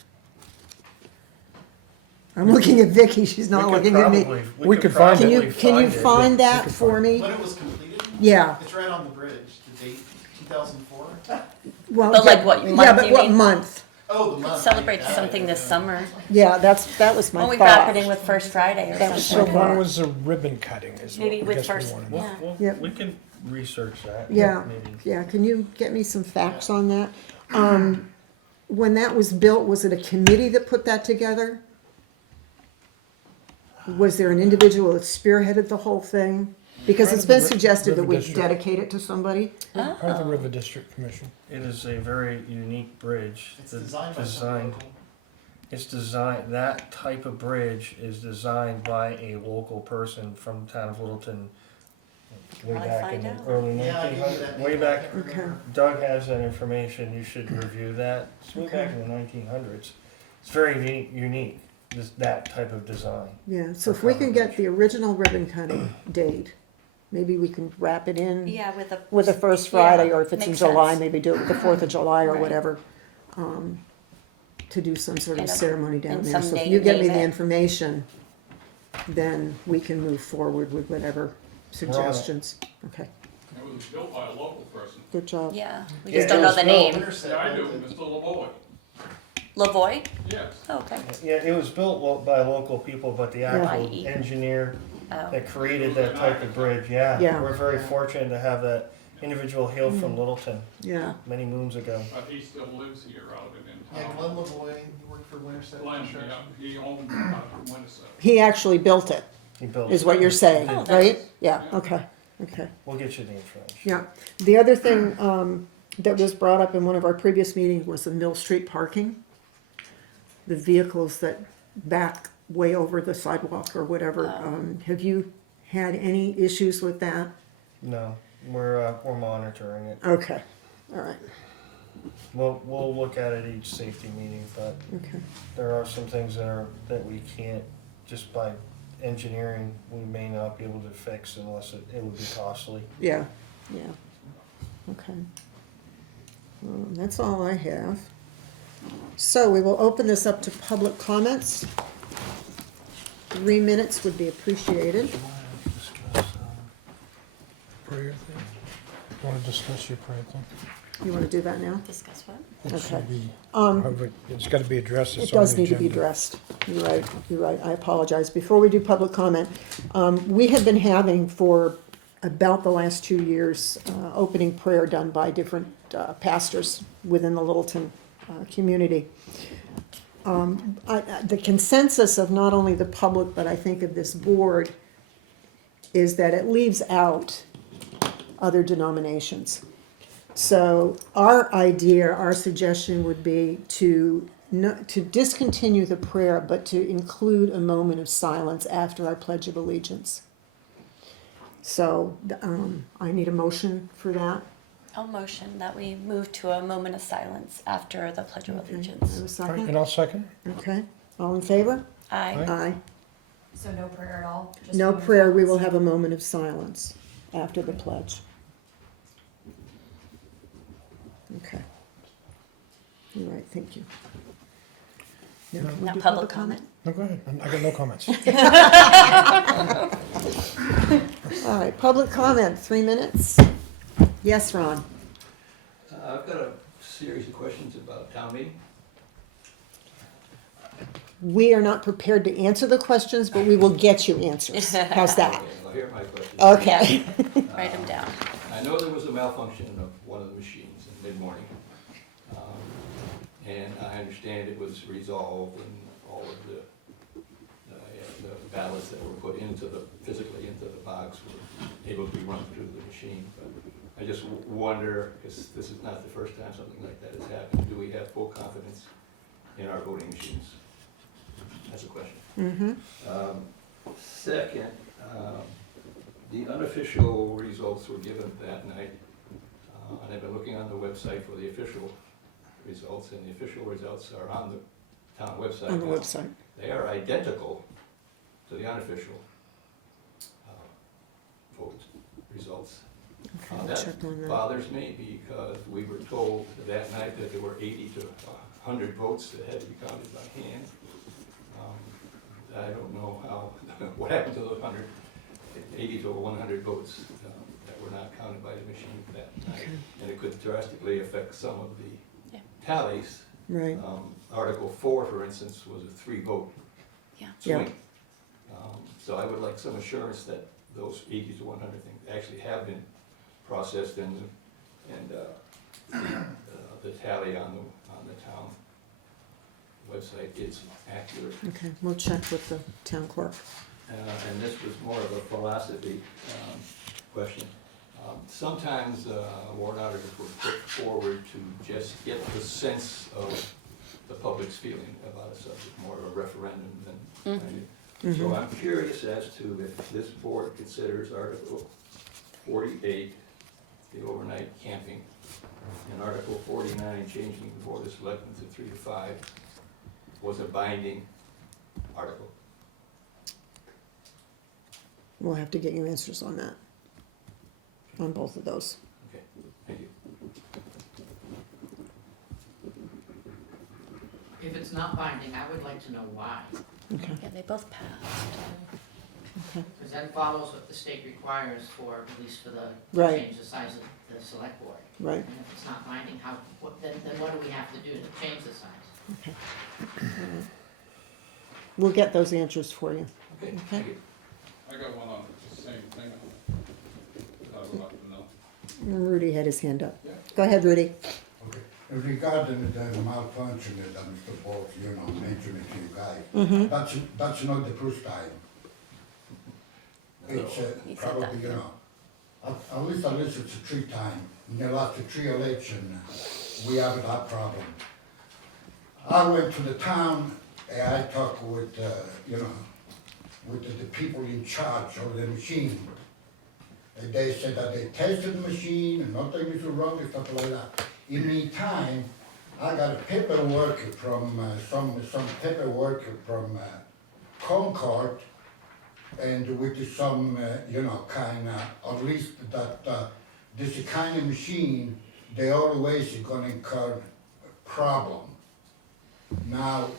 I'm looking at Vicky, she's not We could looking at me. probably- We could find Can it. you, can you it. find that could for me? When it was completed, Yeah, it's right on the bridge, the date, 2004. well. But like yeah, what Yeah, month but you what mean? month? Oh, the month. Celebrate Yeah. something this summer. Yeah, that was my Won't we thought. wrap it in with First Friday or That was So something? when was the ribbon cutting? Is what Maybe I with guess we first- wanna know. Yeah. Yep. We can research that. Yeah. Maybe. Yeah, can you get me some facts on that? When that was built, was it a committee that put that together? Was there an individual that spearheaded the whole thing? Because it's been suggested that we River District. dedicate it to somebody. Oh. Part of the River District Commission. It is a very unique bridge. It's The designed by design- some local. It's designed, that type of bridge is designed by a local person from the town of Littleton. Way Probably back in find the out. early Yeah, I gave you 1900s, that way name, I back, can't remember. Doug has that information, you should review that. It's way back in the 1900s. It's very unique, that type of design. Yeah, so if we can get the original ribbon cutting date, maybe we can wrap it in Yeah, with a. with the first Yeah, Friday, or if it's in makes July, sense. maybe do it with the 4th of July or Right. whatever. To do some sort of And a- ceremony down and there. some So if name- you get me name the it. information, then we can move forward with whatever suggestions. Okay, It was built by a local person. good job. Yeah, we Yeah, just don't it know was the built- name. Winter set, Yeah, I but do, the- Mr. LaVoy. Lavoy? Yes. Oh, okay. Yeah, it was built by local people, but the actual Yeah. engineer Oh. that created that type of bridge, yeah. Yeah. We're very fortunate to have that individual hail from Littleton Yeah, many moons ago. But he still lives here out in Yeah, town. Glenn Lavoy, he worked for Winterset Glenn, Construction. yeah, he owned Winterset. he actually built it, He built is it. what you're saying, Oh, that's- right? Yeah, okay, okay. We'll get you the information. Yeah, the other thing that was brought up in one of our previous meetings was the Mill Street parking. The vehicles that back way over the sidewalk or whatever. Have you had any issues with that? No, we're monitoring it. Okay, all right, We'll look at it each safety meeting, but okay. there are some things that we can't, just by engineering, we may not be able to fix unless it would be costly. Yeah, yeah, okay. That's all I have. So we will open this up to public comments. 3 minutes would be appreciated. Prayer thing. You wanna discuss your prayer thing? You want to do that now? Discuss what? It should Okay. be, it's gotta be addressed. It It's on does the need to be agenda. addressed. You're right, I apologize. Before we do public comment, we have been having for about the last 2 years, opening prayer done by different pastors within the Littleton community. The consensus of not only the public, but I think of this board, is that it leaves out other denominations. So our idea, our suggestion would be to discontinue the prayer, but to include a moment of silence after our Pledge of Allegiance. So I need a motion for that. I'll motion that we move to a moment of silence after the Pledge of Okay. Allegiance. Have a All right, second? and I'll second. Okay, all in favor? Aye. Aye. So no prayer at all? Just No one prayer, we will silence? have a moment of silence after the pledge. Okay. All right, thank you. Now, can we Now do public comment? No, go ahead. I got no comments. All right, public comment, 3 minutes. Yes, Ron? I've got a series of questions about town meeting. We are not prepared to answer the questions, but we will get you answers. How's that? Okay, well, here are my questions. Okay. Write them down. I know there was a malfunction of one of the machines in mid-morning. And I understand it was resolved and all of the ballots that were put physically into the box were able to be run through the machine. But I just wonder, because this is not the first time something like that has happened, do we have full confidence in our voting machines? That's a question. Mm-hmm. Second, the unofficial results were given that night, and I've been looking on the website for the official results, and the official results are on the town website. On the now. website. They are identical to the unofficial vote results. Okay, I'll check on That that. bothers me because we were told that night that there were 80 to 100 votes that had to be counted by hand. I don't know how, what happened to those 80 to 100 votes that were not counted by the machine that night. And it could drastically affect some of the tallies. Right. Article 4, for instance, was a 3-vote Yeah. swing. So I would like some assurance that those 80 to 100 things actually have been processed and the tally on the town website is accurate. Okay, we'll check with the town clerk. And this was more of a philosophy question. Sometimes warrant articles were put forward to just get the sense of the public's feeling about a subject, more of a referendum than. So I'm curious as to if this board considers Article 48, the overnight camping, and Article 49, changing the Board of Selectmen to 3 to 5, was a binding article. We'll have to get you answers on that, on both of those. Okay, thank you. If it's not binding, I would like to know why, Okay. Yeah, they both passed. because that follows what the state requires for, at least for the, Right. change the size of the select board. Right. And if it's not binding, then what do we have to do to change the size? Okay. We'll get those answers for you. Okay, Okay. thank you. I got one on the same thing. I would like to know. Rudy had his hand up. Yeah. Go ahead, Rudy. Okay. Regarding the malfunction that Mr. Bolt, mentioned it to you guys, Mm-hmm. that's not the first time. It's He said probably, that. at least it's 3 times. In the last 3 elections, we have that problem. I went to the town and I talked with, with the people in charge of the machine. And they said that they tested the machine and nothing is wrong and stuff like that. In the meantime, I got a paperwork from, some paperwork from Concord, and with some, kind of, at least that this kind of machine, they always gonna incur a problem. Now,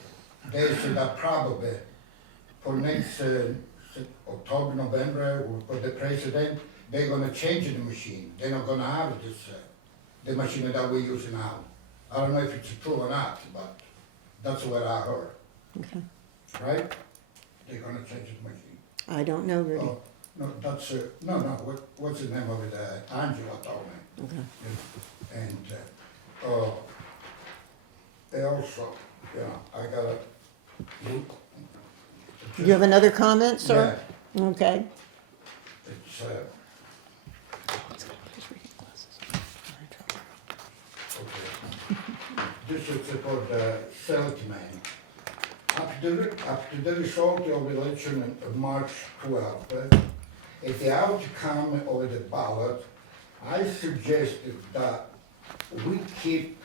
they said that probably for next October, November, for the president, they're gonna change the machine. They're not gonna have this, the machine that we use now. I don't know if it's true or not, but that's what I heard, Okay. right? They're gonna change the machine. I don't know, Rudy. Oh, no, that's, what's the name of it, Angela told me. Okay. And, they also, I got a. You have another comment, sir? Okay. It's, okay. This is about the selectmen. After the result of the election of March 12th, if the outcome of the ballot, I suggested that we keep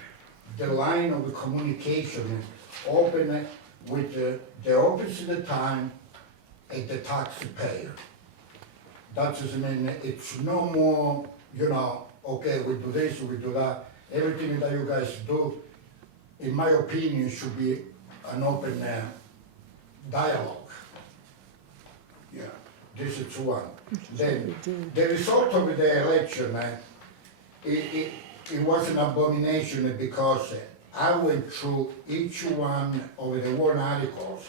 the line of communication open with the office at the time and the taxpayer. That just mean it's no more, okay, we do this, we do that. Everything that you guys do, in my opinion, should be an open dialogue. This is one. Then, the result of the election, it was an abomination because I went through each one of the warrant articles,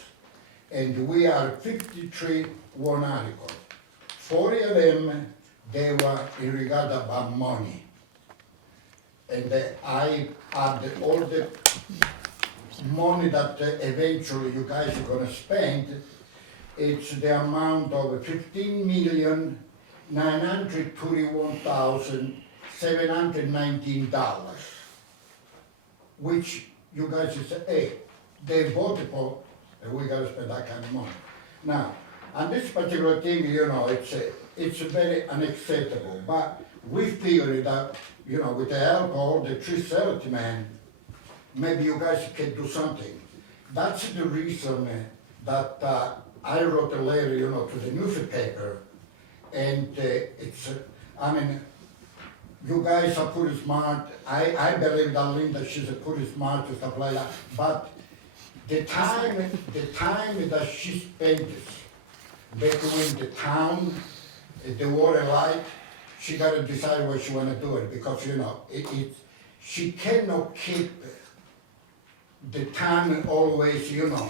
and we are 53 warrant articles. 40 of them, they were in regard about money. And I had all the money that eventually you guys are gonna spend. It's the amount of $15,931,719, which you guys say, hey, they voted for, and we gotta spend that kind of money. Now, on this particular thing, you know, it's very unacceptable, but we figured that, you know, with the help of all the three selectmen, maybe you guys can do something. That's the reason that I wrote a letter, you know, to the newspaper, and I mean, you guys are pretty smart. I believe that Linda, she's a pretty smart and stuff like that, but the time that she spends between the town, the water light, she gotta decide what she wanna do it, because, you know, she cannot keep the town always, you know,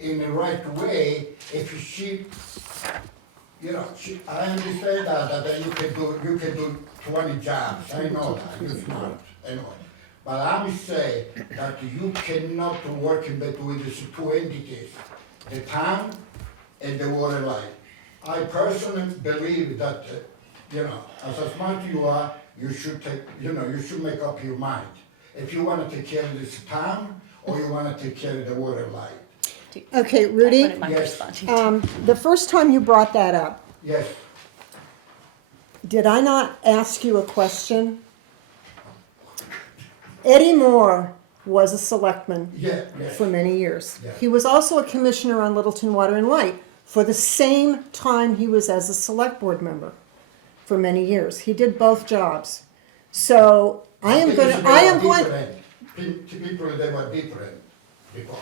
in the right way. If she, you know, I understand that you can do 20 jobs, I know that, you're smart, anyway. But I'm saying that you cannot work in between these two entities, the town and the water line. I personally believe that, you know, as smart you are, you should take, you know, you should make up your mind. If you wanna take care of this town, or you wanna take care of the water line. Okay, Rudy, I wouldn't mind Yes. responding to. the first time you brought that up, Yes, did I not ask you a question? Eddie Moore was a selectman yes. for many years. Yeah. He was also a commissioner on Littleton Water and Light for the same time he was as a select board member for many years. He did both jobs. So People, they were different before.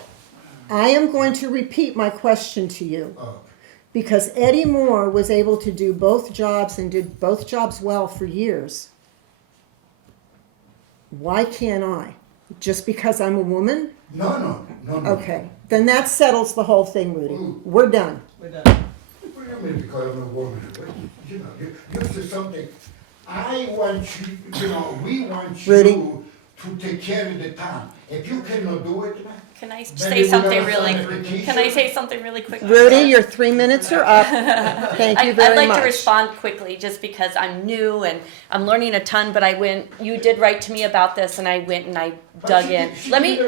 I am going to repeat my question to you. Oh, Because Eddie Moore was able to do both jobs and did both jobs well for years. Why can't I? Just because I'm a woman? no. Okay, then that settles the whole thing, Rudy. Ooh. We're done. What do you mean because I'm a woman? You know, you say something. I want you, you know, we want Rudy. you to take care of the town. If you cannot do it, Can I Maybe say we're something gonna really, sign a petition. can I say something really quick? Rudy, your 3 minutes are up. Thank you very I'd like much. to respond quickly just because I'm new and I'm learning a ton, but you did write to me about this and I went and I dug in. Let me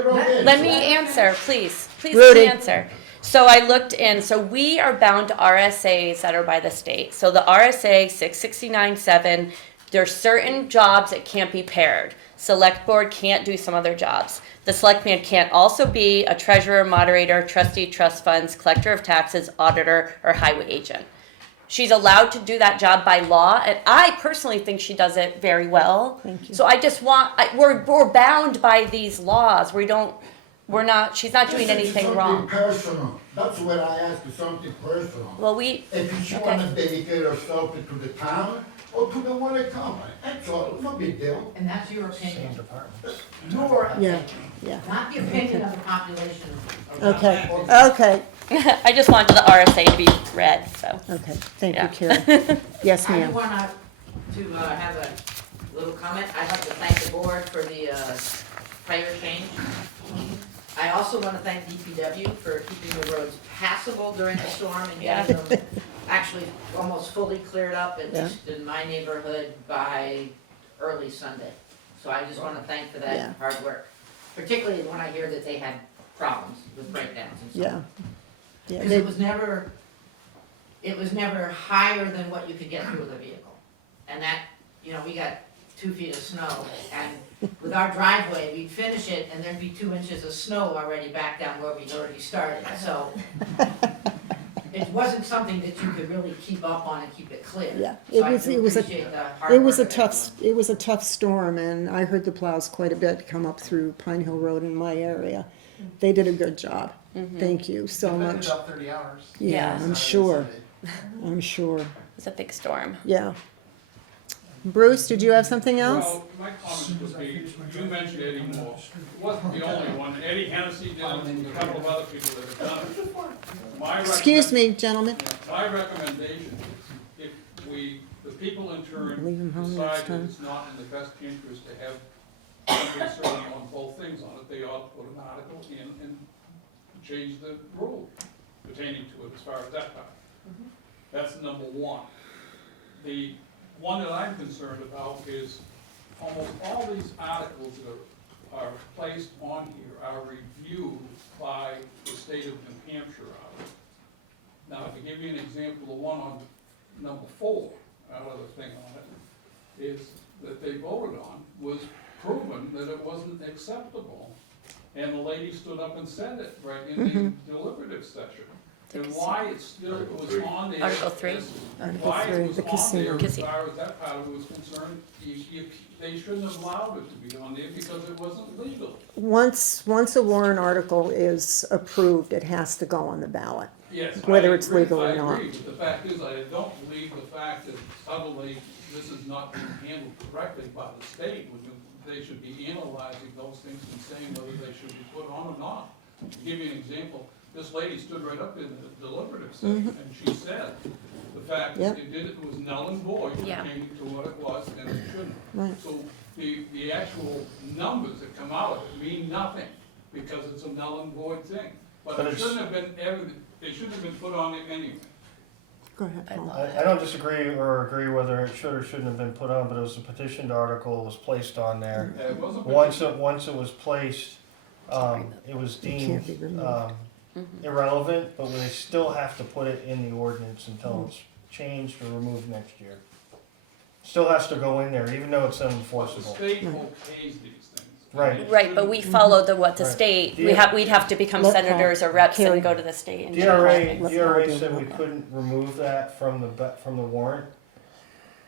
answer, please let Rudy. me answer. So I looked in, so we are bound to RSAs that are by the state. So the RSA 669.7, there's certain jobs that can't be paired. Select board can't do some other jobs. The selectman can't also be a treasurer, moderator, trustee, trust funds, collector of taxes, auditor, or highway agent. She's allowed to do that job by law, and I personally think she does it very well. Thank you. So I just we're bound by these laws. She's not doing anything wrong. Personal. That's what I asked, something personal. Well, If she okay. wanna dedicate herself to the town or to the water company, that's all, no big deal. And that's your Same opinion, department. your Yeah, opinion, yeah. not the opinion of the population. of Okay, Rockland. okay, I just wanted the RSA to be read, so. okay. Thank you, Yeah. Karen. Yes, I ma'am. do want to have a little comment. I'd like to thank the board for the fire change. I also want to thank DPW for keeping the roads passable during the storm and getting them actually almost fully cleared up, at Yeah. least in my neighborhood, by early Sunday. So I just want to thank for Yeah. that hard work, particularly when I hear that they had problems with breakdowns and stuff. Yeah. Yeah, Because it was never higher than what you could get through with a vehicle. And that, you know, we got 2 feet of snow, and with our driveway, we'd finish it, and there'd be 2 inches of snow already back down where we'd already started, so it wasn't something that you could really keep up on and keep it clear. Yeah, So I it do was appreciate the hard It was a work of it was a tough storm, and I heard the plows quite a bit come up through Pine Hill Road in my area. They did a good job. Thank you so much. About 30 hours. Yeah, I'm sure. I'm sure. It's a big storm. Yeah. Bruce, did you have something else? Well, my comment would be, you mentioned Eddie Moore. It wasn't the only one. Eddie Hennessy did it, and a couple of other people that have done it. Excuse me, gentlemen. My recommendation is, if the people in turn Leave 'em home next decide that time. it's not in the best interest to have somebody serving on both things on it, they ought to put an article in and change the rule pertaining to it as far as that part. That's number one. The one that I'm concerned about is almost all these articles that are placed on here are reviewed by the state of New Hampshire. Now, to give you an example, the one on number 4, out of the thing on it, is that they voted on was proven that it wasn't acceptable. And the lady stood up and said it right in the deliberative session. And why it still was on there. Article 3. Why it was the on there, as casino. far as that part of it was concerned, they shouldn't have allowed it to be on there because it wasn't legal. Once a warrant article is approved, it has to go on the ballot. Yes, Whether I it's agree, legal or I not. agree, but the fact is, I don't believe the fact that suddenly this is not being handled correctly by the state. They should be analyzing those things and saying whether they should be put on or not. To give you an example, this lady stood right up in the deliberative session, and she said, the fact that it was null and void Yeah. pertaining to what it was, and it shouldn't. Right. So the actual numbers that come out of it mean nothing, because it's a null and void thing. But But it it's- shouldn't have been they shouldn't have been put on it anyway. Go ahead, Paul. I don't disagree or agree whether it should or shouldn't have been put on, but it was a petitioned article, it was placed on there. It wasn't. Once it was placed, it was It can't deemed be removed. irrelevant, but they still have to put it in the ordinance until it's changed or removed next year. Still has to go in there, even though it's But the unenforceable. state okays these things. Right. Right, but we follow what the Right. state, Yeah. we'd have to become Let Paul senators or reps carry- and go to the state and. DRA Let's DRA not said do we that. couldn't remove that from the warrant.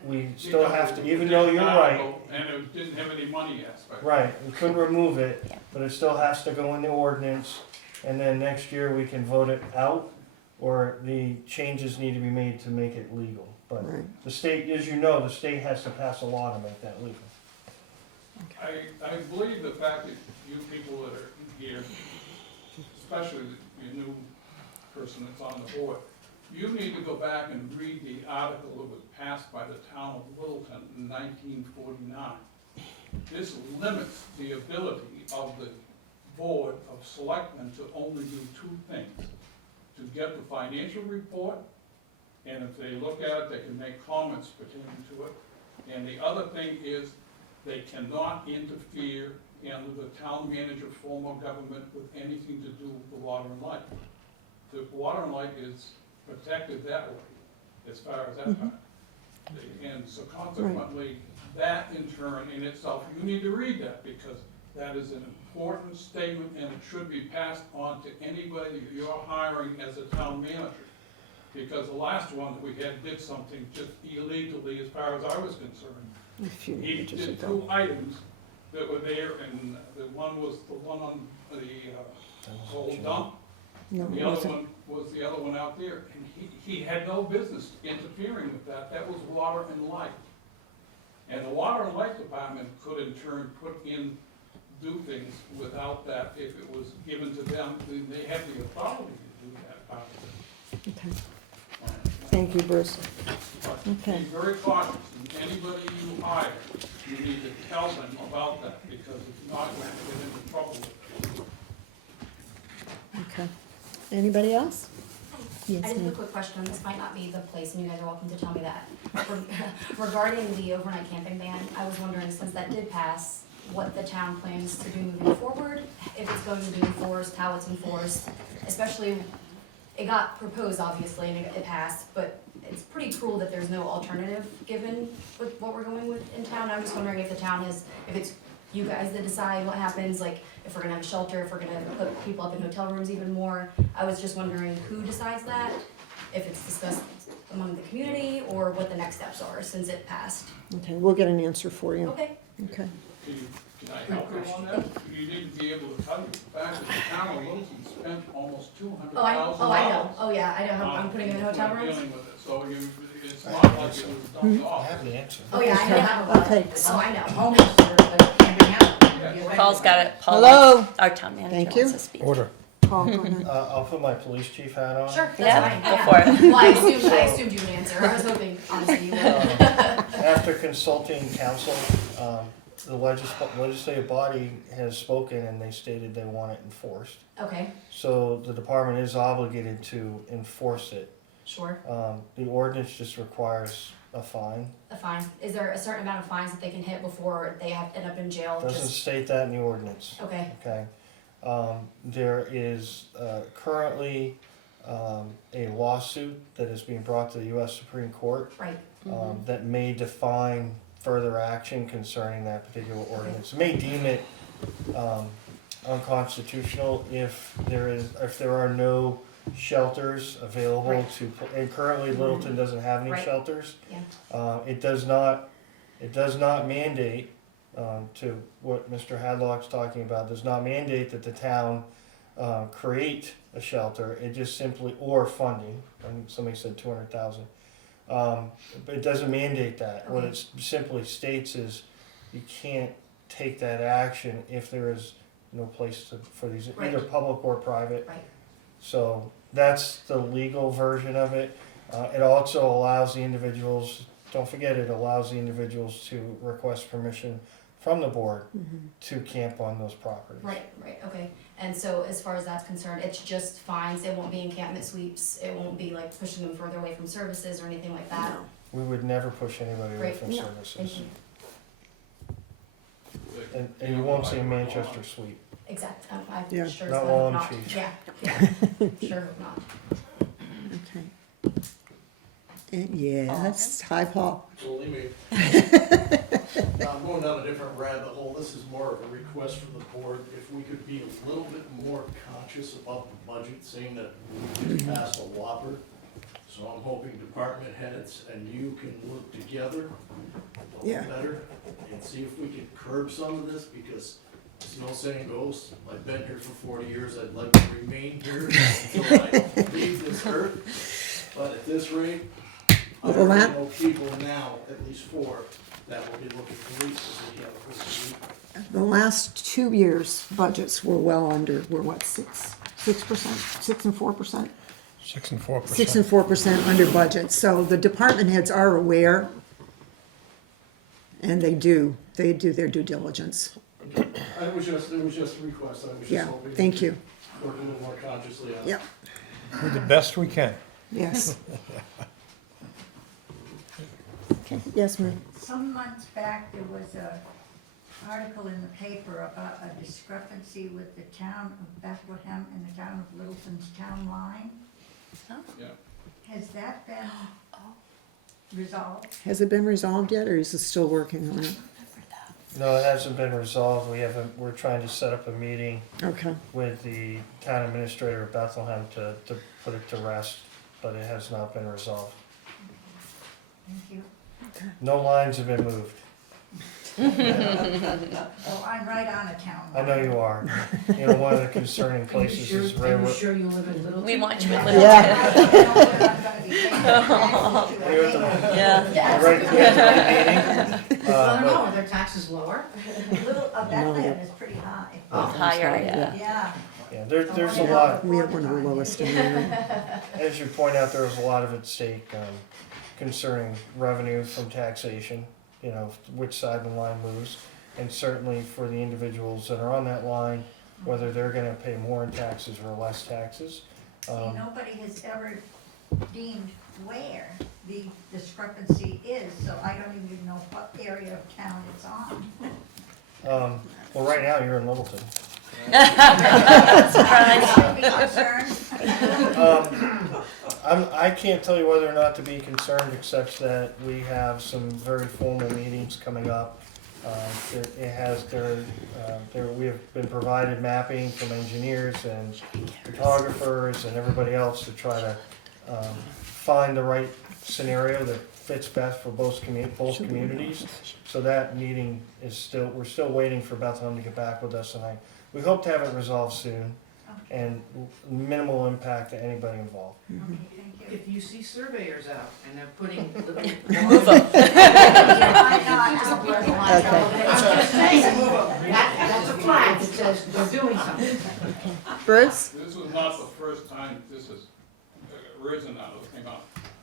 We still Because have to, it even was though an you're right, article, And it didn't have any money aspect. right, we couldn't remove it, Yeah. but it still has to go in the ordinance. And then next year we can vote it out, or the changes need to be made to make it legal. But Right. the state, as you know, the state has to pass a law to make that legal. I believe the fact that you people that are here, especially the new person that's on the board, you need to go back and read the article that was passed by the town of Littleton in 1949. This limits the ability of the board of selectmen to only do 2 things. To get the financial report, and if they look at it, they can make comments pertaining to it. And the other thing is, they cannot interfere under the town manager form of government with anything to do with the water and light. The water and light is protected that way, as far as that part. And so consequently, that in turn in itself, you need to read that, because that is an important statement, and it should be passed on to anybody that you're hiring as a town manager. Because the last one that we had did something just illegally, as far as I was concerned. A few He images did ago. 2 items that were there, and the one was the one on the whole dump. No, The it other wasn't. one was the other one out there, and he had no business interfering with that. That was water and light. And the water and light department could in turn do things without that. If it was given to them, then they have the authority to do that part of it. Okay. Thank you, Bruce. But Okay. be very cautious, and anybody you hire, you need to tell them about that, because if not, you're gonna get into trouble with it. Okay. Anybody else? I Yes, just have a ma'am. quick question, this might not be the place, and you guys are welcome to tell me that. Regarding the overnight camping ban, I was wondering, since that did pass, what the town plans to do moving forward, if it's going to be enforced, how it's enforced, especially, it got proposed, obviously, and it passed, but it's pretty cruel that there's no alternative given with what we're going with in town. I'm just wondering if the town is, if it's you guys that decide what happens, like, if we're gonna have a shelter, if we're gonna put people up in hotel rooms even more. I was just wondering who decides that, if it's discussed among the community, or what the next steps are, since it passed. Okay, we'll get an answer for you. Okay. Okay. Can I help you on that? You need to be able to tell you the fact that the town of Wilson spent almost $200,000. Oh, I know, oh, yeah, I know, I'm putting them in hotel rooms. Dealing with it, so it's not like it was dumped I off. have the answer. Oh, yeah, I know how about Okay. it. Oh, I know, homeless are camping out. You're right. Paul's got it. Paul Hello? wants- Our town manager Thank wants you. to speak. Order. Paul, go ahead. I'll put my police chief hat on. Sure, that's Yeah, fine. go for it. Well, I assumed you would answer. I was hoping, honestly, you would. After consulting council, the legislative body has spoken and they stated they want it enforced. Okay, So the department is obligated to enforce it. sure, The ordinance just requires a fine. fine. Is there a certain amount of fines that they can hit before they have to end up in jail? Doesn't Just, state that in the ordinance, okay, okay? There is currently a lawsuit that is being brought to the US Supreme Court right, that may define further action concerning that particular ordinance. It may deem it unconstitutional if there are no shelters available Right. and currently Littleton doesn't have any Right. shelters. yeah, It does not mandate, to what Mr. Hadlock's talking about, does not mandate that the town create a shelter. It just simply, or funding, I think somebody said 200,000. But it doesn't mandate that. What it simply states is you can't take that action if there is no place for these, either Right. public or private. right, So that's the legal version of it. It also allows the individuals, don't forget, it allows the individuals to request permission from the board to camp on those properties. right, okay. And so as far as that's concerned, it's just fines, it won't be encampment sweeps, it won't be like pushing them further away from services or anything like that? We would never push anybody away Great. from No. services. Thank you. And you won't see a Manchester sweep. Exact, I'm Yeah. sure Not it's while I'm not, chief. yeah, sure hope not. Okay. Yes, hi, Paul. Believe me. I'm going down a different rabbit hole. This is more of a request from the board. If we could be a little bit more conscious about the budget, seeing that we just passed a whopper. So I'm hoping department heads and you can work together a Yeah. little better and see if we can curb some of this, because as the old saying goes, I've been here for 40 years, I'd like to remain here until I leave this earth. But at this rate, I Well, already that- know people now, at least 4, that will be looking for leases if you have a full week. The last 2 years' budgets were well under, were what, 6%, 6 and 4%? 6 and 4%. 6 and 4% under budget, so the department heads are aware, and they do their due diligence. It was just a request, I was Yeah, just hoping. thank you. Work a little more consciously on it. Yep, Do the best we can. yes. Okay, yes, ma'am. Some months back, there was a article in the paper about a discrepancy with the town of Bethlehem and the town of Littleton's town line. Yeah. Has that been resolved? Has it been resolved yet, or is it still working on it? No, it hasn't been resolved. We're trying to set up a meeting Okay, with the town administrator of Bethlehem to put it to rest, but it has not been resolved. Thank you. No lines have been moved. Oh, I'm right on a town I line. know you are. You know, one of the concerning places is Are railroad. you sure you live in Littleton? We want you in Yeah. Littleton. yeah, I don't know where I'm gonna be paying taxes to. You're at the- Yeah. Yes. Right at the end of the meeting. I don't know, But are their taxes lower? Little, Bethlehem is pretty high. It's higher, yeah. Yeah. yeah, there's a lot, we have one of the lowest in the area. as you point out, there's a lot of at stake concerning revenue from taxation, you know, which side the line moves. And certainly for the individuals that are on that line, whether they're gonna pay more in taxes or less taxes. See, nobody has ever deemed where the discrepancy is, so I don't even know what area of town it's on. Well, right now, you're in Littleton. Should be concerned. I can't tell you whether or not to be concerned, except that we have some very formal meetings coming up. We have been provided mapping from engineers and photographers and everybody else to try to find the right scenario that fits best for both communities. So that meeting is we're still waiting for Bethlehem to get back with us, and we hope to have it resolved soon. and minimal impact to anybody involved. Okay, thank you. If you see surveyors out and they're putting little. Move 'em. I'm not out there. I'm just saying, that's a flag that says they're doing something. Bruce? This was not the first time this has arisen out of the thing.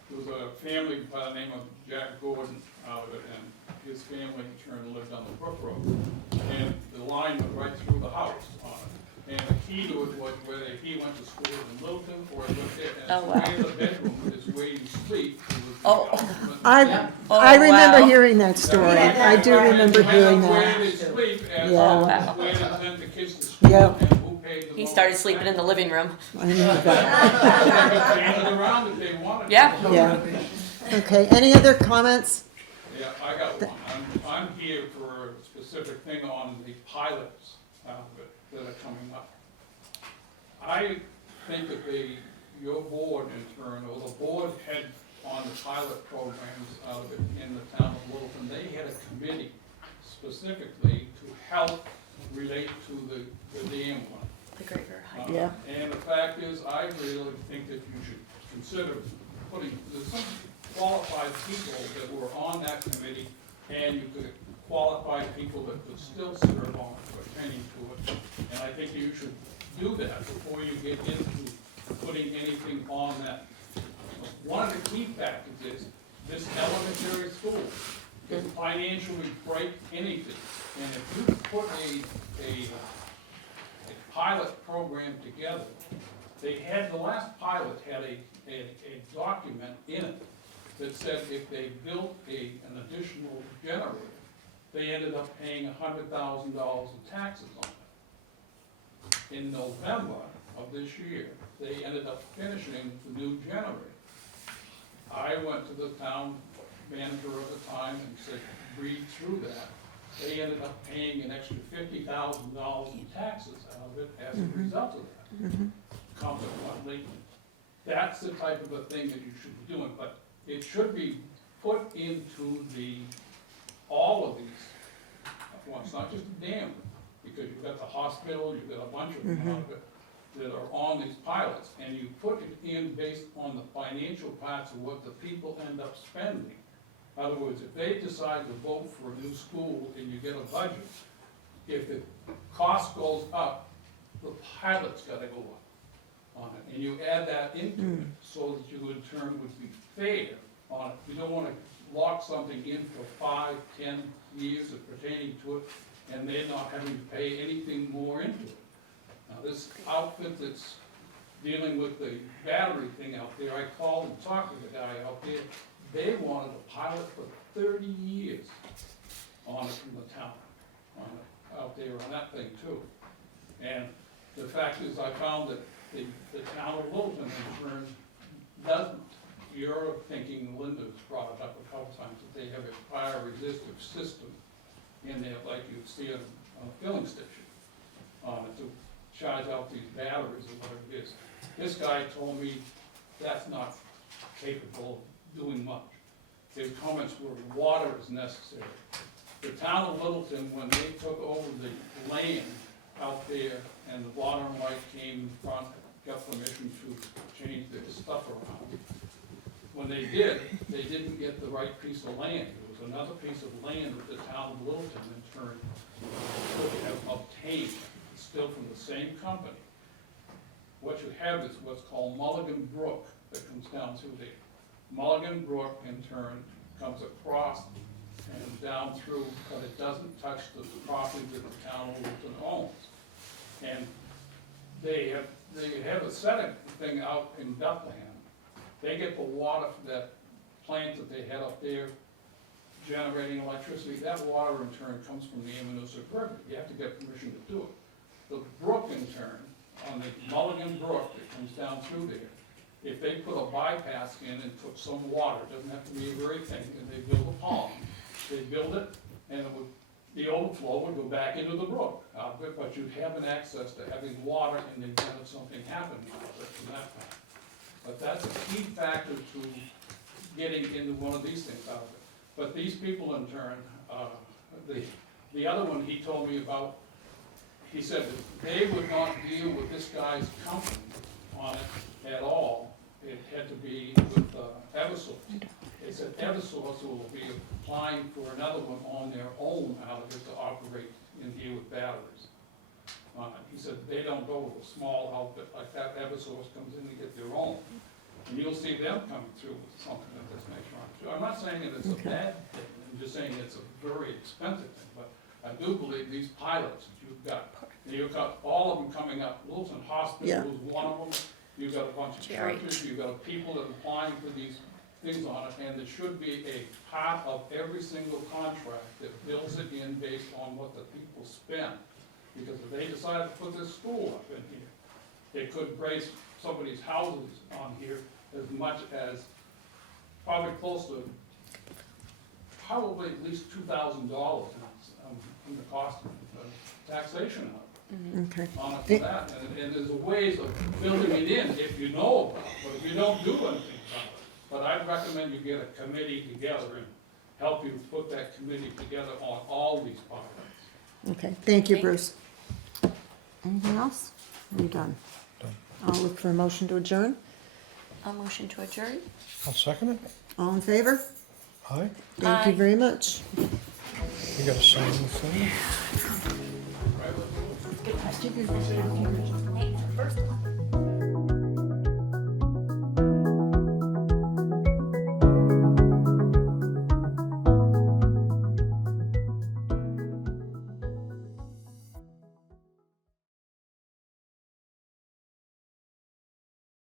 There was a family by the name of Jack Gordon out of it, and his family in turn lived on the Brook Road. And the line went right through the house on it. And the key to it was whether he went to school in Littleton or lived there. Oh, wow. And the bedroom is where you sleep. Oh. I remember wow. hearing that story. I do remember hearing Where that. they sleep and Yeah. Wow. where they sent the kids to school Yeah. and who paid the He most. started sleeping in the living room. I remember that. They could change it around if they wanted to. Yeah. Yeah. Okay, any other comments? Yeah, I got one. I'm here for a specific thing on the pilots that are coming up. I think that your board in turn, or the board head on the pilot programs out of it in the town of Littleton, they had a committee specifically to help relate to the dam one. The Great River High. Yeah. And the fact is, I really think that you should consider putting, there's some qualified people that were on that committee, and you could qualify people that could still serve on it, pertaining to it. And I think you should do that before you get into putting anything on that. One of the key factors is this elementary school can financially break anything. And if you put a pilot program together, the last pilot had a document in it that said if they built an additional generator, they ended up paying $100,000 in taxes on it. In November of this year, they ended up finishing the new generator. I went to the town manager at the time and said, read through that. They ended up paying an extra $50,000 in taxes out of it as a result of that. Consequently, that's the type of a thing that you should be doing, but it should be put into all of these, well, it's not just the dam, because you've got the hospital, you've got a bunch of them out of it that are on these pilots, and you put it in based on the financial parts of what the people end up spending. In other words, if they decide to vote for a new school and you get a budget, if the cost goes up, the pilot's gotta go up on it, and you add that into it, so that you in turn would be fair on it. You don't wanna lock something in for 5, 10 years of pertaining to it, and they're not having to pay anything more into it. Now, this outfit that's dealing with the battery thing out there, I called and talked to the guy out there, they wanted a pilot for 30 years on it from the town, on it, out there on that thing too. And the fact is, I found that the town of Littleton in turn doesn't. You're thinking, Linda's brought it up a couple times, that they have a fire resistive system in there, like you see on a filling station, to charge out these batteries or whatever it is. This guy told me that's not capable of doing much. His comments were water is necessary. The town of Littleton, when they took over the land out there and the water and light came in front, got permission to change their stuff around. When they did, they didn't get the right piece of land. It was another piece of land that the town of Littleton in turn could have obtained, still from the same company. What you have is what's called Mulligan Brook that comes down through there. Mulligan Brook in turn comes across and down through, but it doesn't touch the property that the town of Littleton owns. And they have a setting thing out in Bethlehem. They get the water for that plant that they had up there generating electricity. That water in turn comes from the Amanuset River. You have to get permission to do it. The brook in turn, on the Mulligan Brook that comes down through there, if they put a bypass in and took some water, it doesn't have to be a very thing, and they build a pond. They build it, and the overflow would go back into the brook, but you'd have an access to having water in the event of something happening from that point. But that's a key factor to getting into one of these things out of it. But these people in turn, the other one he told me about, he said that they would not deal with this guy's company on it at all. It had to be with Eversource. They said Eversource will be applying for another one on their own out of it to operate in here with batteries. He said they don't go with a small outfit like that. Eversource comes in to get their own. And you'll see them coming through with something of this nature. I'm not saying that it's a bad thing, I'm just saying it's a very expensive thing, but I do believe these pilots that you've got all of them coming up. Littleton Hospital was one of them. You've got a bunch of churches, you've got people that are applying for these things on it, and there should be a part of every single contract that builds it in based on what the people spend. Because if they decide to put this school up in here, they could raise somebody's houses on here as much as probably close to, probably at least $2,000 in the cost of taxation of it. Okay. On it for that, and there's ways of building it in if you know about it, but if you don't do anything about it. But I'd recommend you get a committee together and help you put that committee together on all these projects. Okay, thank you, Bruce. Anything else? Are you done? Done. I'll look for a motion to adjourn. A motion to adjourn? I'll second it. All in favor? Aye. Thank you Aye. very much. You gotta sign the thing. Good question. Hey, first one.